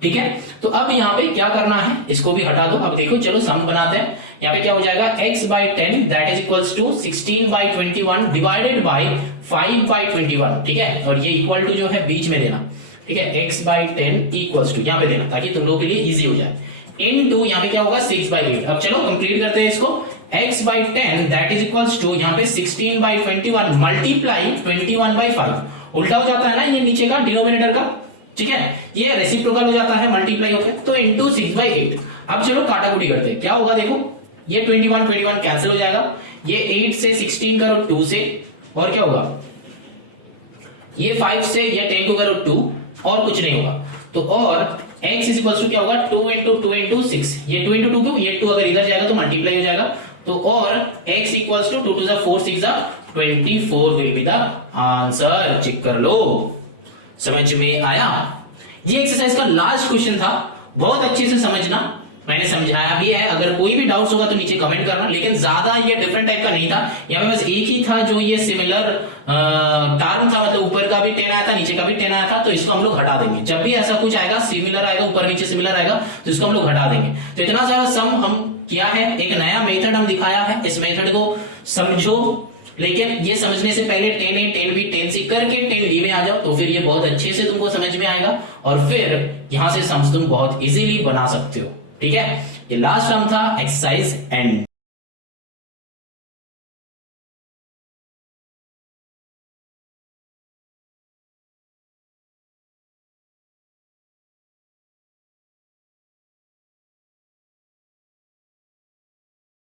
ठीक है। तो अब यहाँ पे क्या करना है, इसको भी हटा दो। अब देखो चलो सम बनाते हैं। यहाँ पे क्या हो जाएगा, x/10 that is equals to 16/21 divided by 5/21, ठीक है, और ये इक्वल टू जो है बीच में देना, ठीक है, x/10 इक्वल्स टू यहाँ पे देना ताकि तुम लोगों के लिए इजी हो जाए, इनटू यहाँ पे क्या होगा 6/8। अब चलो कंप्लीट करते हैं इसको, x/10 that is equals to यहाँ पे 16/21 मल्टीप्लाई 21/5, उल्टा हो जाता है ना ये नीचे का डिनोमिनेटर का, ठीक है, ये रेसिप्रोकल हो जाता है मल्टीप्लाई होकर, तो इनटू 6/8। अब चलो काटाकुटी करते हैं, क्या होगा देखो, ये 21 कैंसिल हो जाएगा, ये 8 से 16 करो 2 से, और क्या होगा, ये 5 से या 10 को करो 2, और कुछ नहीं होगा। तो और x इज इक्वल टू क्या होगा, 2 into 2 into 6, ये 2 into 2 क्यों, ये 2 अगर इधर जाएगा तो मल्टीप्लाई हो जाएगा, तो और x equals to 2 to the 4 6 24 will be the answer. Check कर लो, समझ में आया। ये एक्सरसाइज का लास्ट क्वेश्चन था, बहुत अच्छे से समझना, मैंने समझाया भी है, अगर कोई भी डाउट्स होगा तो नीचे कमेंट करना, लेकिन ज्यादा ये डिफरेंट टाइप का नहीं था, यहाँ पे बस एक ही था जो ये सिमिलर टर्म था, मतलब ऊपर का भी 10 आया था नीचे का भी 10 आया था, तो इसको हम लोग हटा देंगे। जब भी ऐसा कुछ आएगा सिमिलर आएगा, ऊपर नीचे सिमिलर आएगा, तो इसको हम लोग हटा देंगे। तो इतना सारा सम हम किया है, एक नया मेथड हम दिखाया है, इस मेथड को समझो, लेकिन ये समझने से पहले 10A 10B 10C करके 10D में आ जाओ, तो फिर ये बहुत अच्छे से तुमको समझ में आएगा, और फिर यहां से सम्स तुम बहुत इजीली बना सकते हो, ठीक है। ये लास्ट सम था, एक्सरसाइज एंड।